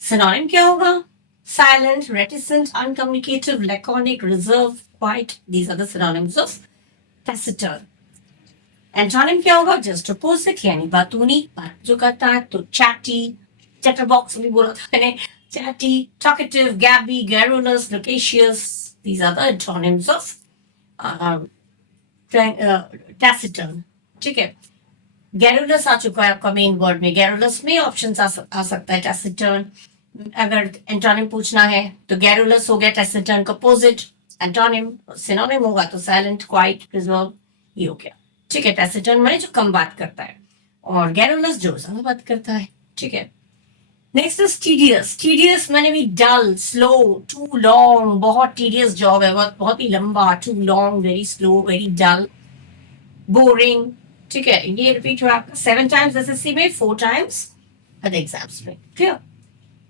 सिनोनिम क्या होगा? Silent, reticent, uncommunicative, laconic, reserve, quiet, these are the synonyms of taciturn. Antonym क्या होगा? जस्ट अपोजिट यानी बातूनी, बात जो करता है, तो चैटी, चैटरबॉक्स भी बोला था मैंने, chatty, talkative, gabby, garrulous, loquacious. These are the antonyms of taciturn. ठीक है। गैरुलस आ चुका है आपका मेन वर्ड में, गैरुलस में ऑप्शन आ सकता है टैसिटर्न। अगर एंटोनिम पूछना है तो गैरुलस हो गया टैसिटर्न का अपोजिट। एंटोनिम सिनोनिम होगा तो साइलेंट, क्वाइट, रिजर्व, ये हो गया, ठीक है। टैसिटर्न में जो कम बात करता है, और गैरुलस जो ज्यादा बात करता है, ठीक है। नेक्स्ट इज टीडियस, टीडियस मैंने भी डल, स्लो, टू लॉन्ग, बहुत टीडियस जॉब है, बहुत बहुत ही लंबा, too long, very slow, very dull, boring, ठीक है। ये रिपीट हुआ आपका 7 times एसएससी में, 4 times अदर एग्जाम्स में, क्लियर।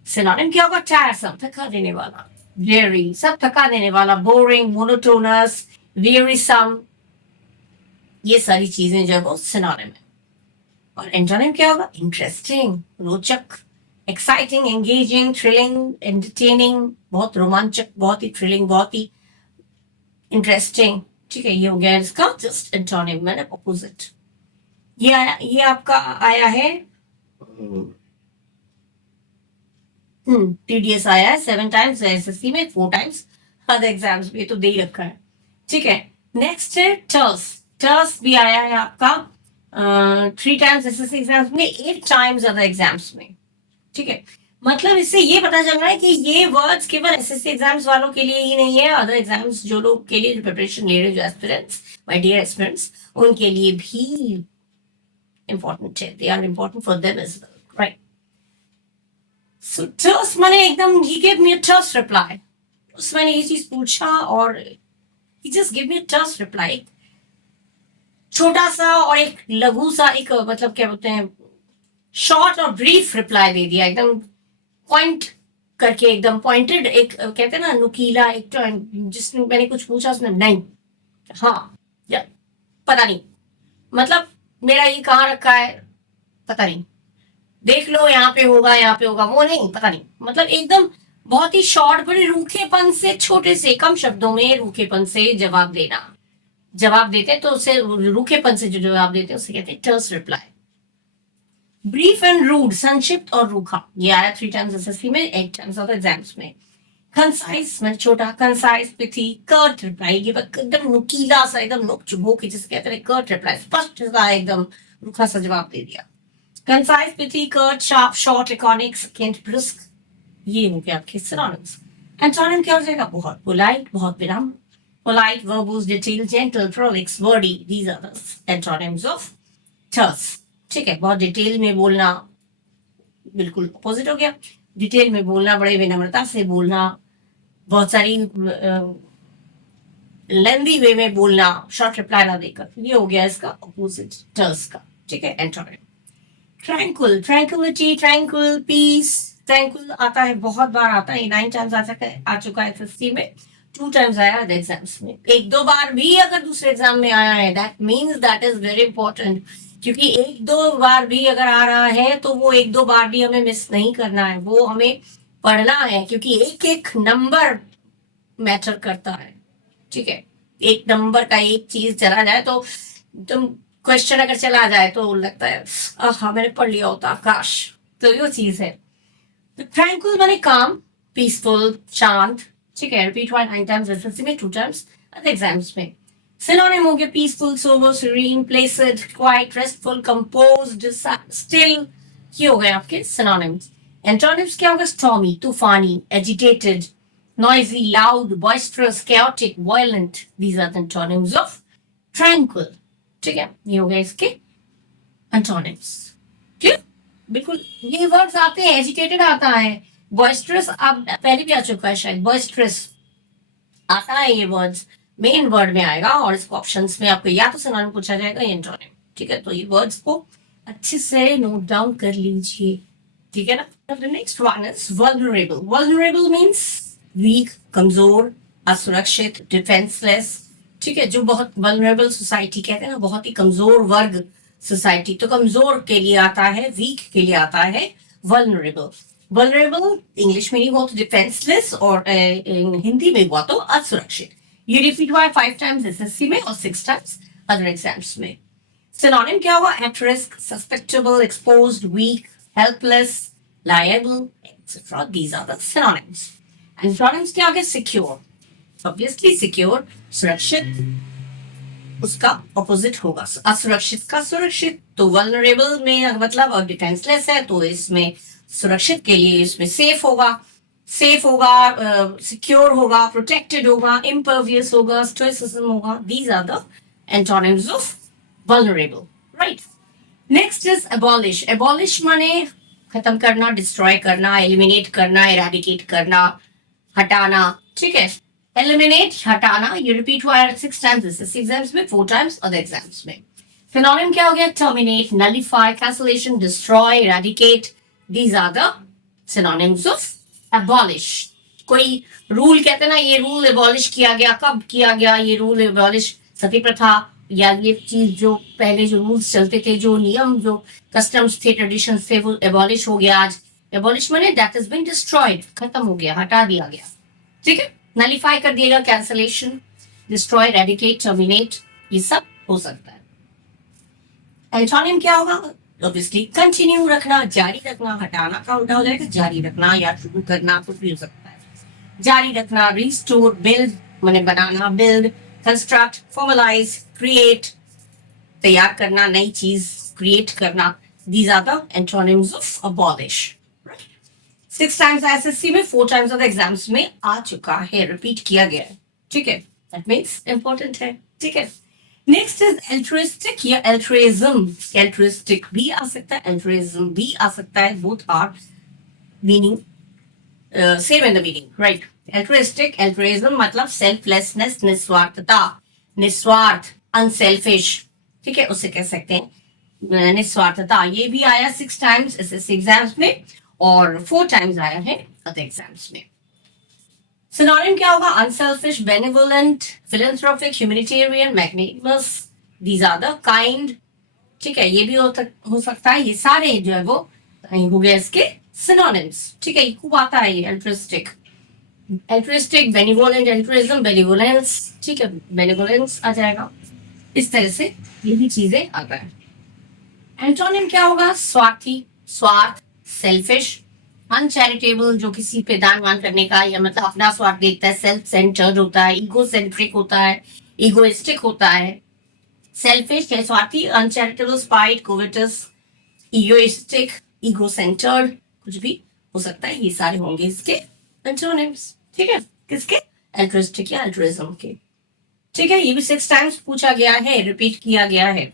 सिनोनिम क्या होगा? टायरसम, थका देने वाला, वेरी, सब थका देने वाला, बोरिंग, मोनोटोनस, वेरीसम, ये सारी चीजें जो है वो सिनोनिम है। और एंटोनिम क्या होगा? इंटरेस्टिंग, रोचक, एक्साइटिंग, एंगेजिंग, थ्रिलिंग, एंटरटेनिंग, बहुत रोमांचक, बहुत ही थ्रिलिंग, बहुत ही इंटरेस्टिंग, ठीक है। ये हो गया इसका जस्ट एंटोनिम मैंने अपोजिट। ये आपका आया है, टीडीएस आया है 7 times एसएससी में, 4 times अदर एग्जाम्स में, तो दे ही रखा है, ठीक है। नेक्स्ट है टर्स, टर्स भी आया है आपका 3 times एसएससी एग्जाम्स में, 8 times अदर एग्जाम्स में, ठीक है। मतलब इससे ये पता चल रहा है कि ये वर्ड्स केवल एसएससी एग्जाम्स वालों के लिए ही नहीं है, अदर एग्जाम्स जो लोग के लिए प्रिपरेशन ले रहे हैं, जो एस्पिरेंट्स, माय डियर एस्पिरेंट्स, उनके लिए भी important है, they are important for them as well, right? So terse माने एकदम he gave me a terse reply. उस मैंने ये चीज पूछा और he just gave me a terse reply. छोटा सा और एक लघु सा एक मतलब क्या बोलते हैं शॉर्ट और ब्रीफ रिप्लाई दे दिया, एकदम पॉइंट करके, एकदम पॉइंटेड, एक कहते हैं ना नुकीला, एक जिसने मैंने कुछ पूछा उसने नहीं, हाँ या पता नहीं, मतलब मेरा ये कहाँ रखा है पता नहीं, देख लो यहाँ पे होगा यहाँ पे होगा, वो नहीं पता नहीं, मतलब एकदम बहुत ही शॉर्ट, बड़े रूखेपन से, छोटे से कम शब्दों में रूखेपन से जवाब देना, जवाब देते तो उसे रूखेपन से जो जवाब देते उसे कहते हैं टर्स रिप्लाई. ब्रीफ एंड रूड, संक्षिप्त और रूखा, ये आया 3 टाइम्स एसएससी में, 8 टाइम्स ऑफ एग्जाम्स में. कंसाइज में छोटा, कंसाइज, पिथी, कर्ट रिप्लाई, ये एकदम नुकीला सा, एकदम नोक चुबोक जिसे कहते हैं कर्ट रिप्लाई, स्पष्ट सा एकदम रूखा सा जवाब दे दिया. Concise, pithy, curt, sharp, short, laconic, succinct, brisk, ये हो गया आपके सिनोनिम्स. एंटोनिम क्या हो जाएगा? बहुत पोलाइट, बहुत विनम्र. Polite, verbose, detailed, gentle, prolix, wordy. These are the antonyms of terse. ठीक है, बहुत डिटेल में बोलना बिल्कुल अपोजिट हो गया. डिटेल में बोलना, बड़े विनम्रता से बोलना, बहुत सारी लेंदी वे में बोलना, शॉर्ट रिप्लाई ना देकर, ये हो गया इसका अपोजिट टर्स का. ठीक है, antonym. Tranquil, tranquility, tranquil, peace. Tranquil आता है, बहुत बार आता है, 9 टाइम्स आ चुका है एसएससी में, 2 टाइम्स आया है एग्जाम्स में. 1-2 बार भी अगर दूसरे एग्जाम में आया है, that means that is very important, क्योंकि 1-2 बार भी अगर आ रहा है तो वो 1-2 बार भी हमें मिस नहीं करना है, वो हमें पढ़ना है, क्योंकि एक एक नंबर मैटर करता है. ठीक है, एक नंबर का एक चीज चला जाए तो तुम क्वेश्चन अगर चला जाए तो लगता है हाँ मैंने पढ़ लिया होता काश, तो ये चीज है. ट्रैंक्विल माने काम, पीसफुल, शांत. ठीक है, रिपीट हुआ 9 टाइम्स एसएससी में, 2 टाइम्स एग्जाम्स में. सिनोनिम हो गया peaceful, sober, serene, placid, quiet, restful, composed, still. ये हो गए आपके सिनोनिम्स. एंटोनिम्स क्या होगा? स्टॉर्मी, तूफानी, agitated, noisy, loud, boisterous, chaotic, violent. These are the antonyms of tranquil. ठीक है, ये हो गए इसके antonyms. क्लियर? बिल्कुल, ये वर्ड्स आते हैं, एजिटेटेड आता है, बॉइस्ट्रस आप पहले भी आ चुका है शायद, बॉइस्ट्रस आता है, ये वर्ड्स मेन वर्ड में आएगा और इसको ऑप्शंस में आपको या तो सिनोनिम पूछा जाएगा या एंटोनिम. ठीक है, तो ये वर्ड्स को अच्छे से नोट डाउन कर लीजिए. ठीक है ना. The next one is vulnerable. Vulnerable means weak, कमजोर, असुरक्षित, डिफेंसलेस. ठीक है, जो बहुत वल्नरेबल सोसाइटी कहते हैं ना, बहुत ही कमजोर वर्ग सोसाइटी, तो कमजोर के लिए आता है, वीक के लिए आता है वल्नरेबल. वल्नरेबल इंग्लिश में नहीं हुआ तो डिफेंसलेस, और हिंदी में हुआ तो असुरक्षित. ये रिपीट हुआ है 5 टाइम्स एसएससी में और 6 टाइम्स अदर एग्जाम्स में. सिनोनिम क्या हुआ? At risk, susceptible, exposed, weak, helpless, liable, etcetera. These are the synonyms. Antonyms क्या हो गया? सिक्योर, ऑब्वियसली सिक्योर, सुरक्षित, उसका ऑपोजिट होगा असुरक्षित का सुरक्षित. तो वल्नरेबल में मतलब और डिफेंसलेस है, तो इसमें सुरक्षित के लिए इसमें सेफ होगा, सिक्योर होगा, प्रोटेक्टेड होगा, इम्पर्वियस होगा, स्टोइसिज्म होगा. These are the antonyms of vulnerable. Right. Next is abolish. Abolish माने खत्म करना, डिस्ट्रॉय करना, एलिमिनेट करना, इरेडिकेट करना, हटाना. ठीक है, एलिमिनेट, हटाना. ये रिपीट हुआ है 6 टाइम्स एसएससी एग्जाम्स में, 4 टाइम्स अदर एग्जाम्स में. सिनोनिम क्या हो गया? Terminate, nullify, cancellation, destroy, eradicate. These are the synonyms of abolish. कोई रूल कहते हैं ना, ये रूल एबॉलिश किया गया, कब किया गया ये रूल एबॉलिश? सती प्रथा, या ये चीज जो पहले जो रूल्स चलते थे, जो नियम, जो कस्टम्स थे, ट्रेडिशंस थे, वो एबॉलिश हो गया आज. एबॉलिश माने दैट इज बीन डिस्ट्रॉयड, खत्म हो गया, हटा दिया गया. ठीक है, नलिफाई कर दिएगा, कैंसलेशन, डिस्ट्रॉय, रेडिकेट, टर्मिनेट, ये सब हो सकता है. एंटोनिम क्या होगा? ऑब्वियसली कंटिन्यू रखना, जारी रखना. हटाना का उल्टा हो जाएगा जारी रखना, या शुरू करना, कुछ भी हो सकता है. जारी रखना, रिस्टोर, बिल्ड माने बनाना, बिल्ड, कंस्ट्रक्ट, फॉर्मलाइज, क्रिएट, तैयार करना, नई चीज क्रिएट करना. These are the antonyms of abolish. 6 times SSC में, 4 टाइम्स ऑफ एग्जाम्स में आ चुका है, रिपीट किया गया है. ठीक है, दैट मीन्स इंपॉर्टेंट है. ठीक है. नेक्स्ट इज एल्ट्रिस्टिक या एल्ट्रिज्म। एल्ट्रिस्टिक भी आ सकता है, एल्ट्रिज्म भी आ सकता है, both are meaning same in the meaning, right. Altruistic, altruism मतलब सेल्फलेसनेस, निस्वार्थता, निस्वार्थ, अनसेल्फिश, ठीक है, उसे कह सकते हैं निस्वार्थता। ये भी आया 6 टाइम्स एसएससी एग्जाम्स में और 4 टाइम्स आया है अदर एग्जाम्स में। सिनोनिम क्या होगा? Unselfish, benevolent, philanthropic, humanitarian, magnanimous, these are the kind, ठीक है, ये भी हो सकता है। ये सारे जो है वो हो गए इसके सिनोनिम्स, ठीक है। खूब आता है ये एल्ट्रिस्टिक, एल्ट्रिस्टिक, बेनिवोलेंट, एल्ट्रिज्म, बेनिवोलेंस, ठीक है, बेनिवोलेंस आ जाएगा। इस तरह से ये भी चीजें आता है। एंटोनिम क्या होगा? स्वार्थी, स्वार्थ, सेल्फिश, अनचैरिटेबल, जो किसी पे दान वान करने का या मतलब अपना स्वार्थ देखता है, सेल्फ सेंटर्ड होता है, ईगो सेंट्रिक होता है, इगोइस्टिक होता है। सेल्फिश है स्वार्थी, uncharitable, spite, covetous, egoistic, ego centred, कुछ भी हो सकता है। ये सारे होंगे इसके एंटोनिम्स, ठीक है, किसके? एल्ट्रिस्टिक या एल्ट्रिज्म के, ठीक है। ये भी 6 टाइम्स पूछा गया है, रिपीट किया गया है।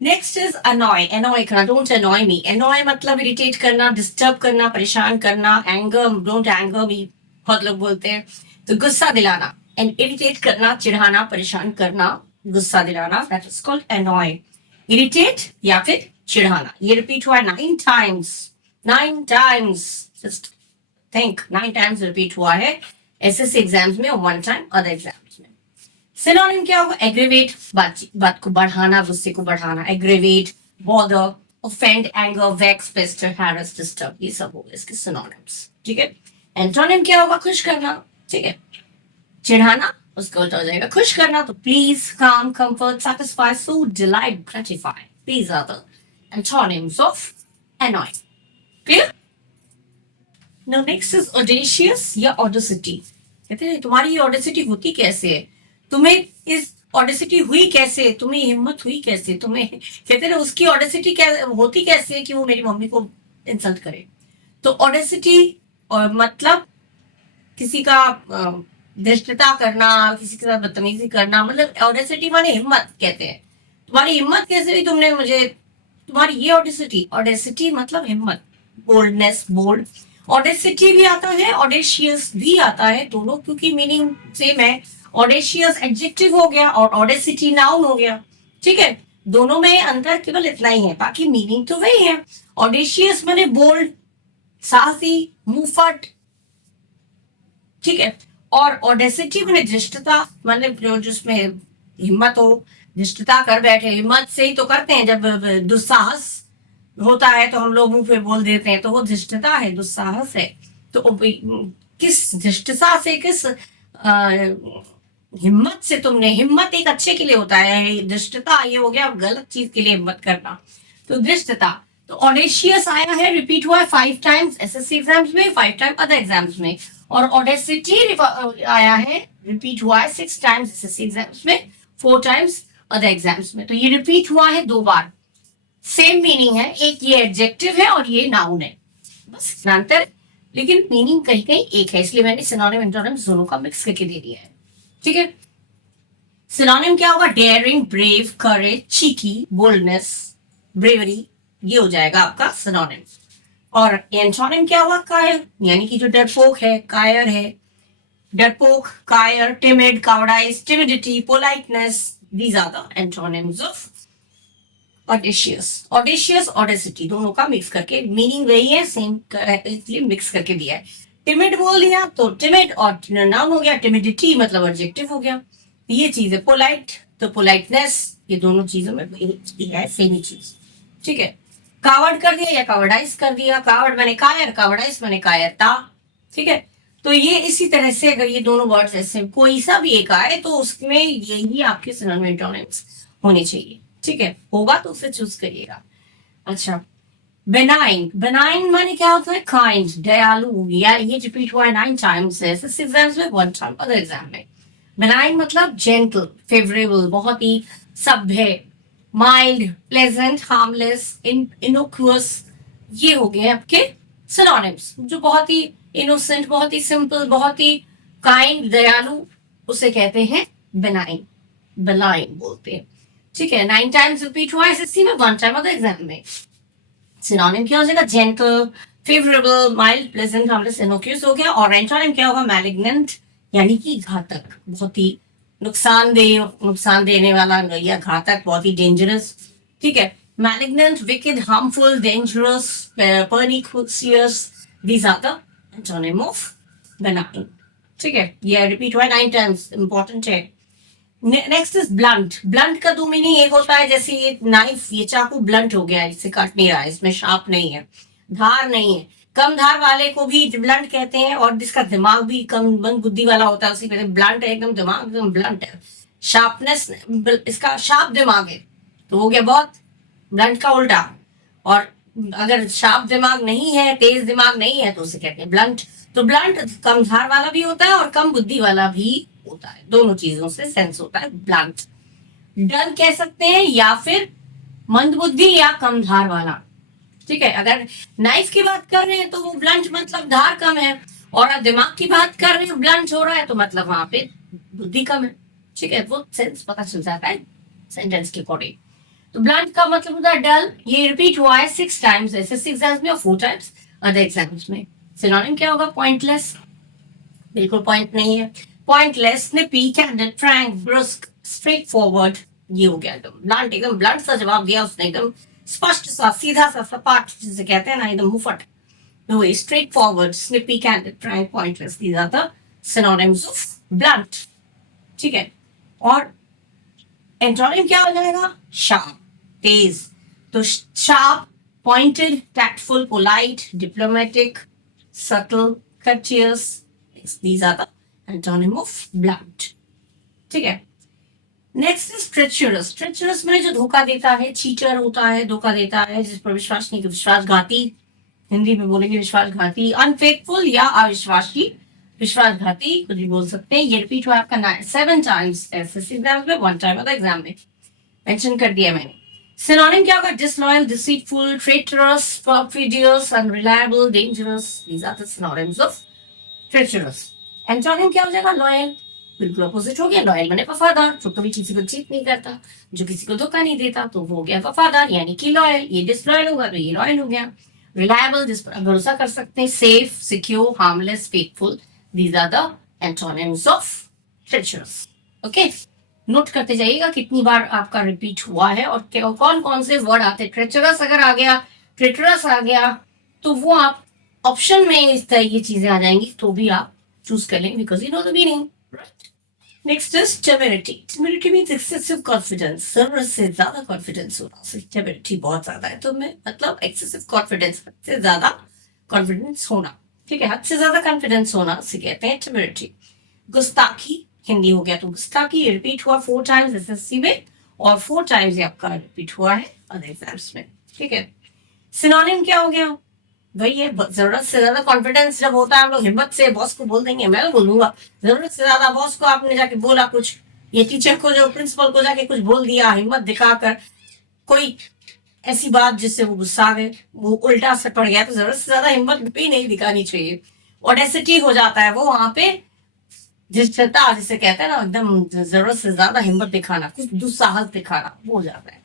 Next is अनॉय। अनॉय करना, डोंट अनॉय मी। अनॉय मतलब इरिटेट करना, डिस्टर्ब करना, परेशान करना। एंगर, डोंट एंगर मी, बहुत लोग बोलते हैं। तो गुस्सा दिलाना, एंड इरिटेट करना, चिढ़ाना, परेशान करना, गुस्सा दिलाना, that is called annoy. Irritate या फिर चिढ़ाना। ये रिपीट हुआ है 9 times, 9 times, just think, 9 times repeat हुआ है एसएससी एग्जाम्स में और 1 टाइम अदर एग्जाम्स में। सिनोनिम क्या होगा? एग्रीवेट, बात को बढ़ाना, गुस्से को बढ़ाना, aggravate, bother, offend, anger, vex, pester, harass, disturb, ये सब हो गए इसके सिनोनिम्स, ठीक है। एंटोनिम क्या होगा? खुश करना, ठीक है, चिढ़ाना उसका उल्टा हो जाएगा खुश करना, तो please, calm, comfort, satisfy, suit, delight, gratify, these are the antonyms of annoy. Clear? Now next is audacious या ऑडेसिटी। कहते हैं तुम्हारी ये ऑडेसिटी होती कैसे है, तुम्हें इस ऑडेसिटी हुई कैसे, तुम्हें हिम्मत हुई कैसे, तुम्हें, कहते हैं उसकी ऑडेसिटी होती कैसे कि वो मेरी मम्मी को इंसल्ट करे। तो ऑडेसिटी मतलब किसी का धृष्टता करना, किसी के साथ बदतमीजी करना, मतलब ऑडेसिटी माने हिम्मत कहते हैं। तुम्हारी हिम्मत कैसे हुई, तुमने मुझे, तुम्हारी ये ऑडेसिटी, ऑडेसिटी मतलब हिम्मत, बोल्डनेस, बोल्ड। ऑडेसिटी भी आता है, ऑडेशियस भी आता है, दोनों क्योंकि मीनिंग सेम है। ऑडेशियस एडजेक्टिव हो गया और ऑडेसिटी नाउन हो गया, ठीक है। दोनों में अंतर केवल इतना ही है, बाकी मीनिंग तो वही है। ऑडेशियस माने बोल्ड, साहसी, मुंहफट, ठीक है। और ऑडेसिटी माने धृष्टता, मतलब जो जिसमें हिम्मत हो, धृष्टता कर बैठे, हिम्मत से ही तो करते हैं। जब दुस्साहस होता है तो हम लोग मुंह पे बोल देते हैं, तो वो धृष्टता है, दुस्साहस है। तो किस धृष्टता से, किस हिम्मत से तुमने, हिम्मत एक अच्छे के लिए होता है, धृष्टता ये हो गया गलत चीज के लिए हिम्मत करना, तो धृष्टता। तो ऑडेशियस आया है, रिपीट हुआ है 5 टाइम्स एसएससी एग्जाम्स में, 5 टाइम अदर एग्जाम्स में। और ऑडेसिटी आया है, रिपीट हुआ है 6 टाइम्स एसएससी एग्जाम्स में, 4 टाइम्स अदर एग्जाम्स में। तो ये रिपीट हुआ है 2 बार, सेम मीनिंग है, एक ये एडजेक्टिव है और ये नाउन है, बस अंतर, लेकिन मीनिंग कहीं कहीं एक है, इसलिए मैंने सिनोनिम एंटोनिम्स दोनों का मिक्स करके दे दिया है, ठीक है। सिनोनिम क्या होगा? डेयरिंग, ब्रेव, करेज, चीकी, बोल्डनेस, ब्रेवरी, ये हो जाएगा आपका सिनोनिम। और एंटोनिम क्या हुआ? कायर, यानी कि जो डरपोक है, कायर है, डरपोक, कायर, timid, cowardice, timidity, politeness, these are the antonyms of audacious. Audacious, audacity दोनों का मिक्स करके, मीनिंग वही है, सेम, इसलिए मिक्स करके दिया है। टिमिड बोल दिया तो टिमिड और नाउन हो गया, टिमिडिटी मतलब एडजेक्टिव हो गया, ये चीज है। पोलाइट तो पोलाइटनेस, ये दोनों चीजों में है सेम ही चीज, ठीक है। कावर्ड कर दिया या कावर्डाइज कर दिया, कावर्ड मैंने कायर, कावर्डाइज मैंने कायरता, ठीक है। तो ये इसी तरह से अगर ये दोनों वर्ड्स ऐसे कोई सा भी एक आए तो उसमें यही आपके सिनोनिम एंटोनिम्स होने चाहिए, ठीक है। होगा तो उसे चूज करिएगा। अच्छा, बेनाइन, बेनाइन माने क्या होता है? काइंड, दयालु, या ये रिपीट हुआ है 9 टाइम्स है एग्जाम्स में, 1 टाइम अदर एग्जाम में। बेनाइन मतलब जेंटल, फेवरेबल, बहुत ही सभ्य, माइल्ड, प्लेजेंट, हार्मलेस, इनोक्यूअस, ये हो गए आपके सिनोनिम्स। जो बहुत ही इनोसेंट, बहुत ही सिंपल, बहुत ही काइंड, दयालु, उसे कहते हैं बेनाइन, बेलाइन बोलते हैं, ठीक है। 9 टाइम्स रिपीट हुआ एसएससी में, 1 टाइम होता है एग्जाम में। सिनोनिम क्या हो जाएगा? Gentle, favourable, mild, pleasant, harmless, innocuous हो गया। और एंटोनिम क्या होगा? मैलिग्नेंट, यानी कि घातक, बहुत ही नुकसान देने वाला या घातक, बहुत ही डेंजरस, ठीक है। Malignant, wicked, harmful, dangerous, pernicious, these are the antonym of benign, ठीक है। ये रिपीट हुआ 9 टाइम्स, इंपॉर्टेंट है। Next is blunt. ब्लंट का दो मीनिंग, एक होता है जैसे ये नाइफ, ये चाकू ब्लंट हो गया है, इससे काट नहीं रहा है, इसमें शार्प नहीं है, धार नहीं है। कम धार वाले को भी ब्लंट कहते हैं, और जिसका दिमाग भी कम मंद बुद्धि वाला होता है उसी कहते हैं ब्लंट है, एकदम दिमाग एकदम ब्लंट है, शार्पनेस, इसका शार्प दिमाग है, तो हो गया बहुत ब्लंट का उल्टा। और अगर शार्प दिमाग नहीं है, तेज दिमाग नहीं है, तो उसे कहते हैं ब्लंट। तो ब्लंट कम धार वाला भी होता है और कम बुद्धि वाला भी होता है, दोनों चीजों से सेंस होता है ब्लंट। डल कह सकते हैं, या फिर मंद बुद्धि या कम धार वाला, ठीक है। अगर नाइफ की बात कर रहे हैं तो वो ब्लंट मतलब धार कम है, और अगर दिमाग की बात कर रहे हैं ब्लंट हो रहा है, तो मतलब वहां पे बुद्धि कम है, ठीक है। वो सेंस पता चल जाता है सेंटेंस के अकॉर्डिंग। तो ब्लंट का मतलब होता है डल। ये रिपीट हुआ है 6 टाइम्स एसएससी एग्जाम्स में और 4 टाइम्स अदर एग्जाम्स में। सिनोनिम क्या होगा? पॉइंटलेस, बिल्कुल पॉइंट नहीं है। Pointless, snippy, candid, frank, brusque, straightforward, ये हो गया एकदम ब्लंट, एकदम ब्लंट सा जवाब दिया उसने, एकदम स्पष्ट सा, सीधा सा, सपाट जिसे कहते हैं ना, एकदम मुफट। No, straight forward, snippy, candid, frank, pointless. These are the synonyms of blunt. ठीक है। और एंटोनिम क्या हो जाएगा? शार्प, तेज। तो sharp, pointed, tactful, polite, diplomatic, subtle, courteous. These are the antonym of blunt. ठीक है। Next is treacherous. ट्रेचरस में जो धोखा देता है, चीटर होता है, धोखा देता है, जिस पर विश्वास नहीं, विश्वासघाती, हिंदी में बोलेंगे विश्वासघाती। अनफेथफुल या अविश्वासी, विश्वासघाती कुछ भी बोल सकते हैं। ये रिपीट हुआ आपका 7 टाइम्स एसएससी एग्जाम में, 1 टाइम होता एग्जाम में, मेंशन कर दिया मैंने। सिनोनिम क्या होगा? Disloyal, deceitful, traitorous, perfidious, unreliable, dangerous. These are the synonyms of treacherous. Antonym क्या हो जाएगा? लॉयल, बिल्कुल अपोजिट हो गया। लॉयल माने वफादार, जो कभी किसी को चीट नहीं करता, जो किसी को धोखा नहीं देता, तो वो हो गया वफादार, यानी कि लॉयल। ये डिसलॉयल होगा तो ये लॉयल हो गया। रिलायबल, जिस पर भरोसा कर सकते हैं। Safe, secure, harmless, faithful. These are the antonyms of treacherous. Okay, note करते जाइएगा कितनी बार आपका रिपीट हुआ है और कौन कौन से वर्ड आते हैं। ट्रेचरस अगर आ गया, ट्रेटरस आ गया, तो वो आप ऑप्शन में इस तरह की चीजें आ जाएंगी, तो भी आप चूज कर लेंगे, because you know the meaning, right. Next is temerity. Temerity means excessive confidence, जरूरत से ज्यादा कॉन्फिडेंस होना। टेमेरिटी बहुत ज्यादा है तो मैं मतलब एक्सेसिव कॉन्फिडेंस, हद से ज्यादा कॉन्फिडेंस होना, ठीक है। हद से ज्यादा कॉन्फिडेंस होना से कहते हैं टेमेरिटी। गुस्ताखी, हिंदी हो गया तो गुस्ताखी, रिपीट हुआ 4 टाइम्स एसएससी में, और 4 टाइम्स ये आपका रिपीट हुआ है अदर एग्जाम्स में, ठीक है। सिनोनिम क्या हो गया? वही है, जरूरत से ज्यादा कॉन्फिडेंस जब होता है, हम लोग हिम्मत से बॉस को बोल देंगे, मैं बोलूंगा। जरूरत से ज्यादा बॉस को आपने जाके बोला कुछ, ये टीचर को, जो प्रिंसिपल को जाके कुछ बोल दिया हिम्मत दिखाकर, कोई ऐसी बात जिससे वो गुस्सा गए, वो उल्टा असर पड़ गया, तो जरूरत से ज्यादा हिम्मत भी नहीं दिखानी चाहिए। ऑडेसिटी हो जाता है वो वहां पे, जिसता जिसे कहते हैं ना, एकदम जरूरत से ज्यादा हिम्मत दिखाना, कुछ दुस्साहस दिखाना, वो हो जाता है।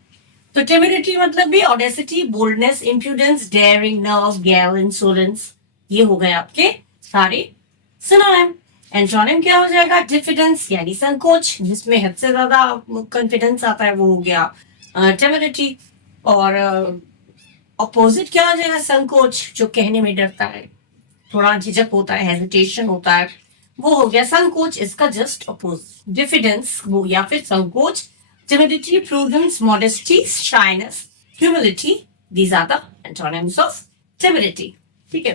तो टेमिडिटी मतलब भी audacity, boldness, impedance, dairying, nerve, गैल, इंसोलेंस, ये हो गए आपके सारे सिनोनिम। एंटोनिम क्या हो जाएगा? डिफिडेंस, यानी संकोच, जिसमें हद से ज्यादा कॉन्फिडेंस आता है, वो हो गया टेमिडिटी। और अपोजिट क्या हो जाएगा? संकोच, जो कहने में डरता है, थोड़ा झिझक होता है, हेजिटेशन होता है, वो हो गया संकोच। इसका जस्ट अपोजिट डिफिडेंस वो या फिर संकोच। Timidity, prudence, modesty, shyness, humility. These are the antonyms of timidity. ठीक है।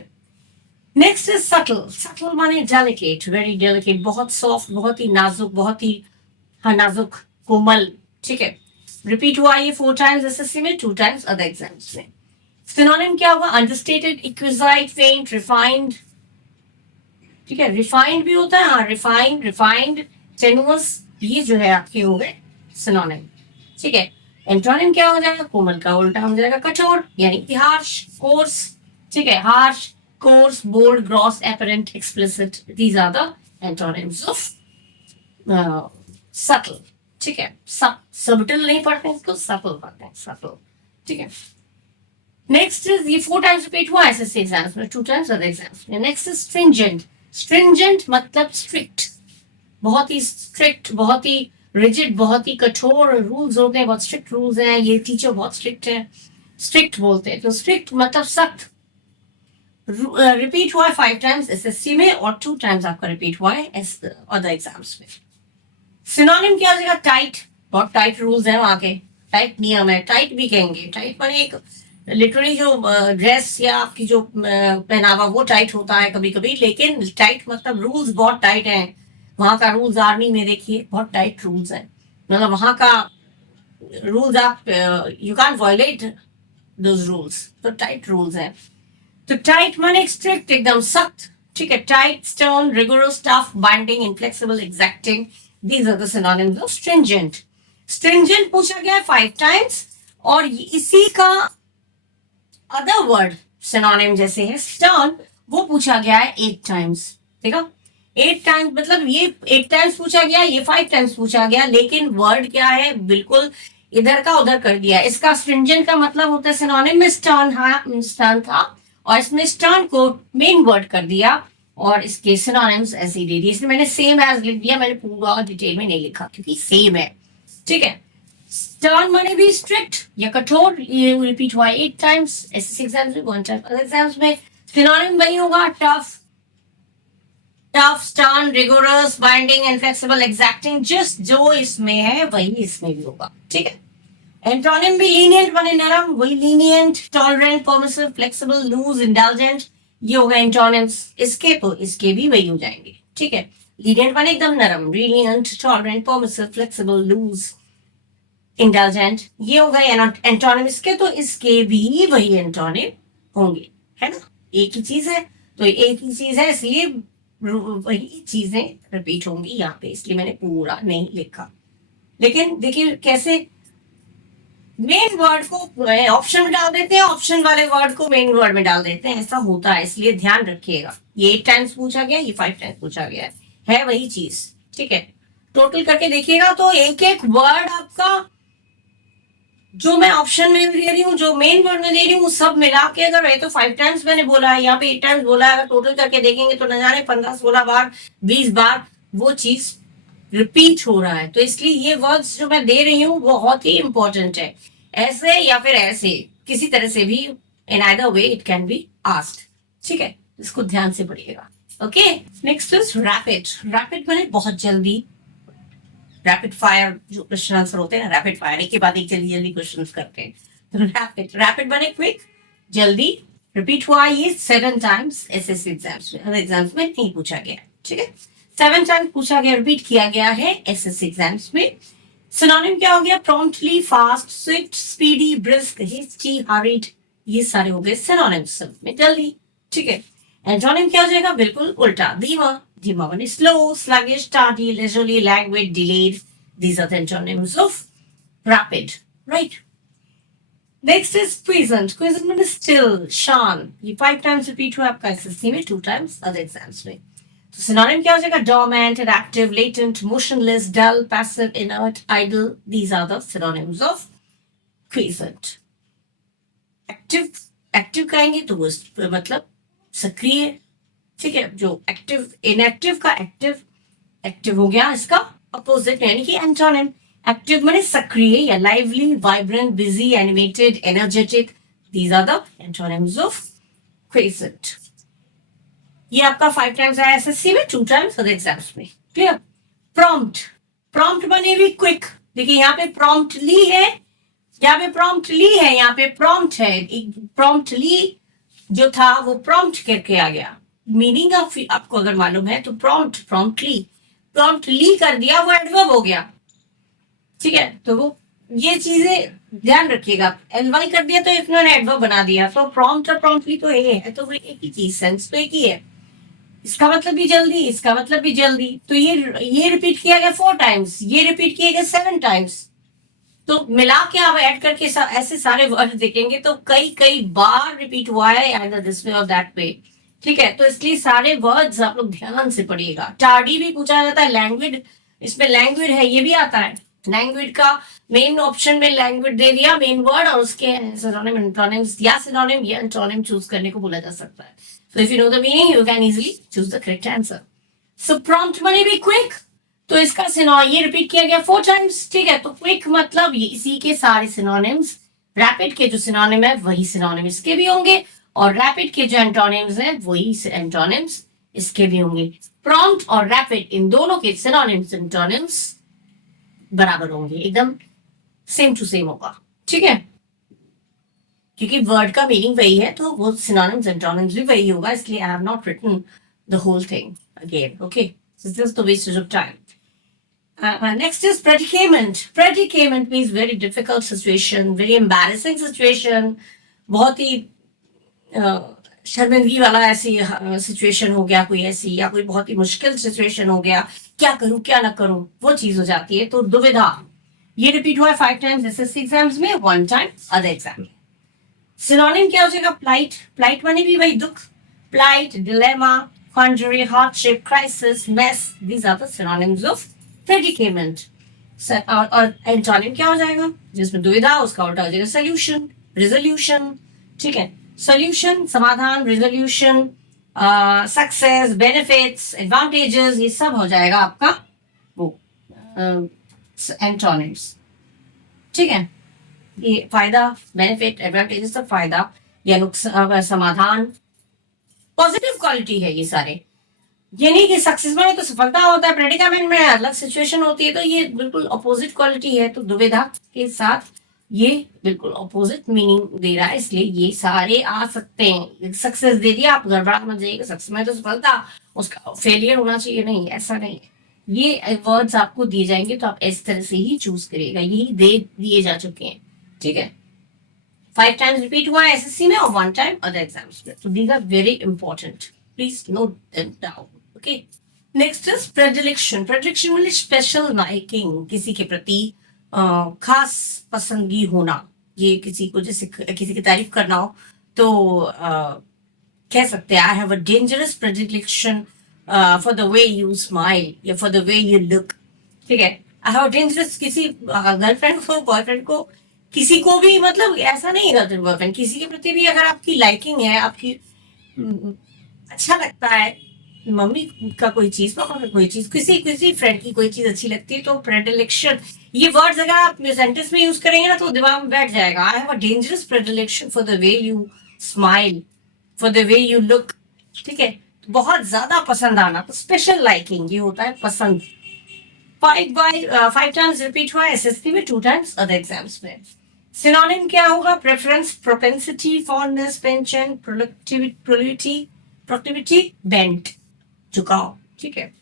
Next is subtle. Subtle माने delicate, very delicate, बहुत soft, बहुत ही नाजुक, बहुत ही नाजुक, कोमल, ठीक है। रिपीट हुआ ये 4 टाइम्स एसएससी में, 2 टाइम्स अदर एग्जाम्स में। सिनोनिम क्या होगा? अंडरस्टेटेड, एक्विजाइट, फेंट, रिफाइंड, ठीक है। रिफाइंड भी होता है, हाँ, रिफाइंड, टेनुअस, ये जो है आपके हो गए सिनोनिम, ठीक है। एंटोनिम क्या हो जाएगा? कोमल का उल्टा हो जाएगा कठोर, यानी कि हार्श, कोर्स, ठीक है। Harsh, coarse, bold, gross, apparent, explicit. These are the antonyms of subtle, ठीक है, सबटल नहीं पढ़ते हैं इसको, सटल पढ़ते हैं, सटल। ठीक है, नेक्स्ट इज ये 4 टाइम्स रिपीट हुआ एसएससी एग्जाम्स में, 2 टाइम्स अदर एग्जाम्स में। Next is stringent. स्ट्रिंजेंट मतलब स्ट्रिक्ट, बहुत ही स्ट्रिक्ट, बहुत ही रिजिड, बहुत ही कठोर रूल्स होते हैं, बहुत स्ट्रिक्ट रूल्स हैं, ये टीचर बहुत स्ट्रिक्ट है, स्ट्रिक्ट बोलते हैं। तो स्ट्रिक्ट मतलब सख्त। रिपीट हुआ है 5 टाइम्स एसएससी में और 2 टाइम्स आपका रिपीट हुआ है अदर एग्जाम्स में। सिनोनिम क्या हो जाएगा? टाइट, बहुत टाइट रूल्स हैं वहां के, टाइट नियम है, टाइट भी कहेंगे। टाइट माने एक लिटरली जो ड्रेस या आपकी जो पहनावा वो टाइट होता है कभी कभी, लेकिन टाइट मतलब रूल्स बहुत टाइट हैं। वहां का रूल्स आर्मी में देखिए बहुत टाइट रूल्स है, मतलब वहां का रूल्स आप you can violate those rules, तो टाइट रूल्स हैं। तो टाइट माने स्ट्रिक्ट, एकदम सख्त। ठीक है, tight, stern, rigorous, tough, binding, inflexible, exacting, these are the synonyms of stringent. Stringent पूछा गया है 5 टाइम्स, और इसी का अदर वर्ड सिनोनिम जैसे है स्टर्न, वो पूछा गया है 8 टाइम्स। ठीक है, 8 टाइम्स मतलब ये 8 टाइम्स पूछा गया, ये 5 टाइम्स पूछा गया, लेकिन वर्ड क्या है, बिल्कुल इधर का उधर कर दिया। इसका स्ट्रिंजेंट का मतलब होता है सिनोनिम में स्टर्न, स्टर्न था, और इसमें स्टर्न को मेन वर्ड कर दिया, और इसके सिनोनिम्स ऐसे ही दे दिए। इसमें मैंने सेम एज लिख दिया, मैंने पूरा डिटेल में नहीं लिखा क्योंकि सेम है। ठीक है, स्टर्न माने भी स्ट्रिक्ट या कठोर, ये रिपीट हुआ 8 टाइम्स एसएससी एग्जाम्स में, 1 टाइम एग्जाम्स में। सिनोनिम वही होगा, tough, tough, stern, rigorous, binding, inflexible, एग्जैक्टिंग, just जो इसमें है वही इसमें भी होगा। ठीक है, एंटोनिम भी लीनियंट माने नरम, वही lenient, tolerant, permissive, flexible, loose, indulgent, ये होगा एंटोनिम्स इसके, तो इसके भी वही हो जाएंगे। ठीक है, लीनियंट माने एकदम नरम, lenient, tolerant, permissive, flexible, loose, indulgent, ये हो गए एंटोनिम इसके, तो इसके भी वही एंटोनिम होंगे, है ना, एक ही चीज है, तो एक ही चीज है इसलिए वही चीजें रिपीट होंगी यहाँ पे, इसलिए मैंने पूरा नहीं लिखा। लेकिन देखिए कैसे मेन वर्ड को ऑप्शन में डाल देते हैं, ऑप्शन वाले वर्ड को मेन वर्ड में डाल देते हैं, ऐसा होता है, इसलिए ध्यान रखिएगा। ये 8 टाइम्स पूछा गया, ये 5 टाइम्स पूछा गया है वही चीज। ठीक है, टोटल करके देखिएगा तो एक एक वर्ड आपका जो मैं ऑप्शन में दे रही हूँ, जो मेन वर्ड में दे रही हूँ, सब मिला के अगर है तो 5 टाइम्स मैंने बोला है, यहाँ पे 8 टाइम्स बोला है, अगर टोटल करके देखेंगे तो न जाने 15-16 बार, 20 बार वो चीज रिपीट हो रहा है। तो इसलिए ये वर्ड्स जो मैं दे रही हूँ बहुत ही इंपॉर्टेंट है, ऐसे या फिर ऐसे किसी तरह से भी, in either way it can be asked. ठीक है, इसको ध्यान से पढ़िएगा। Okay, next is rapid. Rapid माने बहुत जल्दी, रैपिड फायर जो क्वेश्चन आंसर होते हैं ना, रैपिड फायर एक के बाद एक जल्दी जल्दी क्वेश्चन करते हैं, तो रैपिड, रैपिड बने क्विक, जल्दी। रिपीट हुआ ये 7 टाइम्स एसएससी एग्जाम्स में, हर एग्जाम्स में नहीं पूछा गया। ठीक है, 7 टाइम्स पूछा गया, रिपीट किया गया है एसएससी एग्जाम्स में। सिनोनिम क्या हो गया? Promptly, fast, swift, speedy, brisk, hasty, hurried, ये सारे हो गए सिनोनिम्स में, जल्दी। ठीक है, एंटोनिम क्या हो जाएगा? बिल्कुल उल्टा, धीमा, धीमा माने slow, sluggish, tardy, leisurely, languid, delayed. These are the antonyms of rapid, right? Next is quiescent. Quiescent means still, शान। ये 5 times repeat हुआ आपका एसएससी में, 2 times other exams में। तो synonym क्या हो जाएगा? dormant, inactive, latent, motionless, dull, passive, inert, idle. These are the synonyms of quiescent. Active, active कहेंगे तो वो मतलब सक्रिय। ठीक है, जो एक्टिव, इनएक्टिव का एक्टिव, एक्टिव हो गया इसका अपोजिट, यानी कि एंटोनिम। एक्टिव माने सक्रिय या lively, vibrant, busy, animated, energetic, these are the antonyms of quiescent. ये आपका 5 टाइम्स आया एसएससी में, 2 टाइम्स अदर एग्जाम्स में। क्लियर? प्रॉम्प्ट, प्रॉम्प्ट माने भी क्विक। देखिए यहाँ पे प्रॉम्प्टली है, यहाँ पे प्रॉम्प्टली है, यहाँ पे प्रॉम्प्ट है, प्रॉम्प्टली जो था वो प्रॉम्प्ट करके आ गया। मीनिंग आपको अगर मालूम है तो प्रॉम्प्ट, प्रॉम्प्टली, प्रॉम्प्टली कर दिया, वो एडवर्ब हो गया। ठीक है, तो वो ये चीजें ध्यान रखिएगा, एलवाई कर दिया तो इन्होंने एडवर्ब बना दिया, तो प्रॉम्प्ट और प्रॉम्प्टली तो ये है, तो एक ही चीज, सेंस तो एक ही है। इसका मतलब भी जल्दी, इसका मतलब भी जल्दी। तो ये रिपीट किया गया 4 टाइम्स, ये रिपीट किया गया 7 टाइम्स, तो मिला के आप ऐड करके ऐसे सारे वर्ड देखेंगे तो कई बार रिपीट हुआ है, आइदर दिस वे और दैट वे। ठीक है, तो इसलिए सारे वर्ड्स आप लोग ध्यान से पढ़िएगा। टार्डी भी पूछा जाता है, लैंग्वेज, इसमें लैंग्वेज है, ये भी आता है। लैंग्वेज का मेन ऑप्शन में लैंग्वेज दे दिया मेन वर्ड, और उसके सिनोनिम एंटोनिम्स या सिनोनिम या एंटोनिम चूज करने को बोला जा सकता है. So if you know the meaning you can easily choose the correct answer. So prompt money be quick, तो इसका ये रिपीट किया गया 4 टाइम्स. ठीक है, तो क्विक मतलब ये इसी के सारे सिनोनिम्स, रैपिड के जो सिनोनिम है वही सिनोनिम इसके भी होंगे, और रैपिड के जो एंटोनिम्स है वही एंटोनिम्स इसके भी होंगे. प्रॉम्प्ट और रैपिड इन दोनों के सिनोनिम्स एंटोनिम्स बराबर होंगे, एकदम सेम टू सेम होगा. ठीक है, क्योंकि वर्ड का मीनिंग वही है तो वो सिनोनिम्स एंटोनिम्स भी वही होगा, इसलिए I have not written the whole thing again. Okay, this is the wastage of time. Next is predicament. Predicament means very difficult situation, very embarrassing situation. बहुत ही शर्मिंदगी वाला ऐसी सिचुएशन हो गया कोई ऐसी, या कोई बहुत ही मुश्किल सिचुएशन हो गया, क्या करूं क्या ना करूं, वो चीज हो जाती है. तो दुविधा, ये रिपीट हुआ है 5 टाइम्स एसएससी एग्जाम्स में, 1 टाइम अदर एग्जाम में. सिनोनिम क्या हो जाएगा? प्लाइट. प्लाइट माने भी वही दुख. Plight, dilemma, quandary, hardship, crisis, mess. These are the synonyms of predicament. और एंटोनिम क्या हो जाएगा? जिसमें दुविधा उसका उल्टा हो जाएगा सोल्यूशन, रिजोल्यूशन. ठीक है, सोल्यूशन समाधान, रिजोल्यूशन सक्सेस, बेनिफिट्स, एडवांटेजेस, ये सब हो जाएगा आपका वो एंटोनिम्स. ठीक है, ये फायदा, बेनिफिट, एडवांटेजेस, सब फायदा या नुकसान, समाधान, पॉजिटिव क्वालिटी है ये सारे. ये नहीं कि सक्सेस में तो सफलता होता है, प्रेडिकामेंट में अलग सिचुएशन होती है, तो ये बिल्कुल अपोजिट क्वालिटी है. तो दुविधा के साथ ये बिल्कुल अपोजिट मीनिंग दे रहा है, इसलिए ये सारे आ सकते हैं. सक्सेस दे दिया, आप गड़बड़ा मत जाइएगा, सक्सेस में तो सफलता, उसका फेलियर होना चाहिए, नहीं, ऐसा नहीं है. ये वर्ड्स आपको दिए जाएंगे तो आप इस तरह से ही चूज करिएगा, यही दे दिए जा चुके हैं. ठीक है, 5 टाइम्स रिपीट हुआ है एसएससी में और 1 टाइम अदर एग्जाम्स में. तो these are very important, please note them down. Okay, next is predilection. Predilection मतलब स्पेशल लाइकिंग, किसी के प्रति खास पसंदगी होना. ये किसी को जैसे किसी की तारीफ करना हो तो कह सकते हैं I have a dangerous predilection for the way you smile या for the way you look. ठीक है, आई हैव डेंजरस, किसी गर्लफ्रेंड को, बॉयफ्रेंड को, किसी को भी, मतलब ऐसा नहीं है गर्लफ्रेंड बॉयफ्रेंड, किसी के प्रति भी अगर आपकी लाइकिंग है, आपकी अच्छा लगता है, मम्मी का कोई चीज, पापा का कोई चीज, किसी किसी फ्रेंड की कोई चीज अच्छी लगती है, तो प्रेडिलेक्शन, ये वर्ड्स अगर आप सेंटेंस में यूज करेंगे ना तो दिमाग में बैठ जाएगा. I have a dangerous predilection for the way you smile, for the way you look. ठीक है, बहुत ज्यादा पसंद आना, तो स्पेशल लाइकिंग ये होता है पसंद. 5 टाइम्स रिपीट हुआ है एसएससी में, 2 टाइम्स अदर एग्जाम्स में. सिनोनिम क्या होगा? Preference, propensity, fondness, pension, productivity, bent, झुकाव. ठीक है,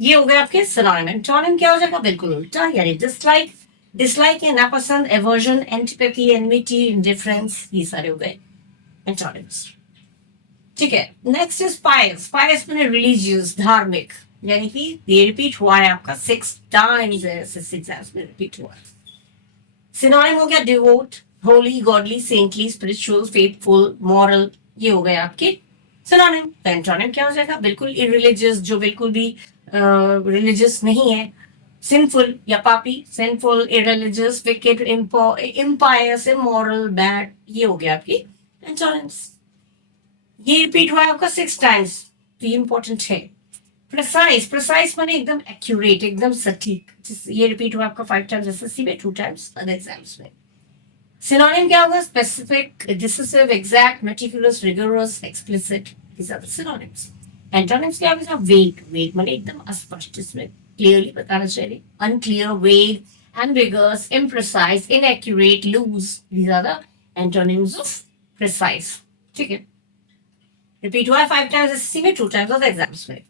ये हो गए आपके सिनोनिम. एंटोनिम क्या हो जाएगा? बिल्कुल उल्टा, यानी डिसलाइक, डिसलाइक या नापसंद, एवर्जन, एंटीपैथी, एनमिटी, इंडिफरेंस, ये सारे हो गए एंटोनिम्स. ठीक है, नेक्स्ट इज पायस. पायस मैंने रिलीजियस, धार्मिक, यानी कि ये रिपीट हुआ है आपका 6 टाइम्स एग्जाम्स में रिपीट हुआ है. सिनोनिम हो गया devote, Holi, godly, saintly, spiritual, faithful, moral, ये हो गए आपके सिनोनिम. एंटोनिम क्या हो जाएगा? बिल्कुल इरिलीजियस, जो बिल्कुल भी रिलीजियस नहीं है, सिंफुल या पापी, sinful, irreligious, wicked, impious, immoral, bad, ये हो गया आपकी एंटोनिम्स. ये रिपीट हुआ है आपका 6 टाइम्स, तो ये इंपॉर्टेंट है. प्रिसाइज, प्रिसाइज माने एकदम एक्यूरेट, एकदम सटीक, ये रिपीट हुआ आपका 5 टाइम्स एसएससी में, 2 टाइम्स अदर एग्जाम्स में. सिनोनिम क्या होगा? Specific, decisive, exact, meticulous, rigorous, explicit, these are the synonyms. Antonyms क्या होगा? वेग, वेग माने एकदम अस्पष्ट, इसमें क्लियरली बताना चाहिए. अनक्लियर, वेग, ambiguous, imprecise, inaccurate, loose, these are the antonyms of precise. ठीक है, रिपीट हुआ है 5 टाइम्स एसएससी में, 2 टाइम्स अदर एग्जाम्स में.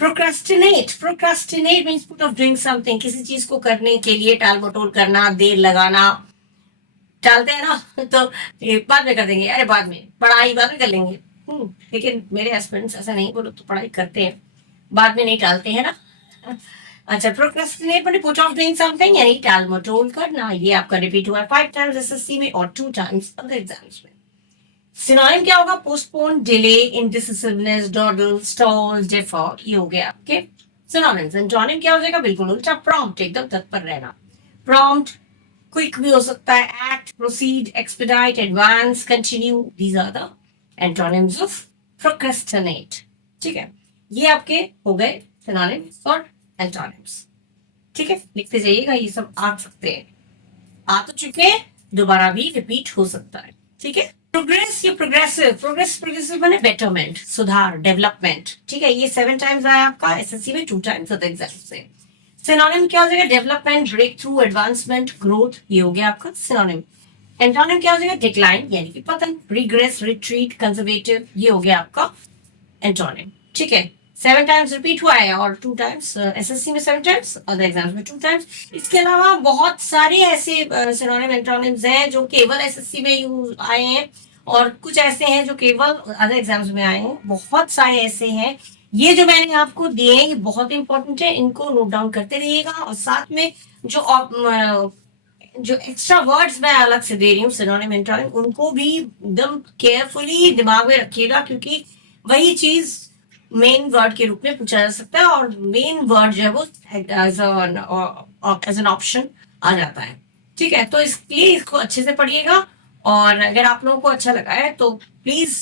Procrastinate, procrastinate means put off doing something, किसी चीज को करने के लिए टाल मटोल करना, देर लगाना. टालते हैं ना तो बाद में कर देंगे, अरे बाद में, पढ़ाई बाद में कर लेंगे. लेकिन मेरे हस्बैंड ऐसा नहीं, बोलो तो पढ़ाई करते हैं, बाद में नहीं टालते हैं ना. अच्छा, प्रोक्रास्टिनेट मतलब पुट ऑफ डूइंग समथिंग, यानी टाल मटोल करना. ये आपका रिपीट हुआ है 5 टाइम्स एसएससी में और 2 टाइम्स अदर एग्जाम्स में. सिनोनिम क्या होगा? पोस्टपोन, डिले, इंडिसिसिवनेस, डॉडल, स्टॉल, डिफर, ये हो गया आपके सिनोनिम्स. एंटोनिम क्या हो जाएगा? बिल्कुल उल्टा, प्रॉम्प्ट, एकदम तत्पर रहना. prompt, क्विक भी हो सकता है, act, proceed, expedite, advance, continue, these are the antonyms of procrastinate. ठीक है, ये आपके हो गए सिनोनिम्स और एंटोनिम्स। ठीक है, लिखते जाइएगा, ये सब आ सकते हैं, आ तो चुके हैं, दोबारा भी रिपीट हो सकता है। ठीक है, प्रोग्रेस या प्रोग्रेसिव, प्रोग्रेसिव माने बेटरमेंट, सुधार, डेवलपमेंट। ठीक है, ये 7 टाइम्स आया आपका एसएससी में, 2 टाइम्स होता है एग्जाम से। सिनोनिम क्या हो जाएगा? Development, breakthrough, advancement, growth, ये हो गया आपका सिनोनिम। एंटोनिम क्या हो जाएगा? डिक्लाइन यानी कि पतन, रिग्रेस, रिट्रीट, कंजर्वेटिव, ये हो गया आपका एंटोनिम। ठीक है, 7 टाइम्स रिपीट हुआ है और 2 टाइम्स एसएससी में, 7 टाइम्स अदर एग्जाम्स में 2 टाइम्स। इसके अलावा बहुत सारे ऐसे सिनोनिम एंटोनिम्स हैं जो केवल एसएससी में यूज आए हैं और कुछ ऐसे हैं जो केवल अदर एग्जाम्स में आए हैं। बहुत सारे ऐसे हैं, ये जो मैंने आपको दिए हैं ये बहुत इंपॉर्टेंट है, इनको नोट डाउन करते रहिएगा। और साथ में जो एक्स्ट्रा वर्ड्स मैं अलग से दे रही हूँ सिनोनिम एंटोनिम, उनको भी एकदम केयरफुली दिमाग में रखिएगा, क्योंकि वही चीज मेन वर्ड के रूप में पूछा जा सकता है और मेन वर्ड जो है वो एज एन ऑप्शन आ जाता है। ठीक है, तो इसलिए इसको अच्छे से पढ़िएगा और अगर आप लोगों को अच्छा लगा है तो प्लीज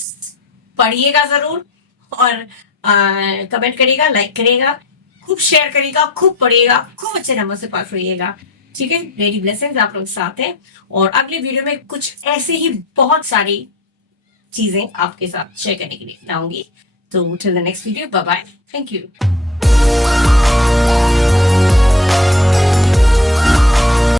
पढ़िएगा जरूर और कमेंट करिएगा, लाइक करिएगा, खूब शेयर करिएगा, खूब पढ़िएगा, खूब अच्छे नंबर से पास होइएगा। ठीक है, मेरी ब्लेसिंग्स आप लोग साथ हैं और अगले वीडियो में कुछ ऐसे ही बहुत सारी चीजें आपके साथ शेयर करने के लिए लाऊंगी। तो till the next video, bye bye, thank you.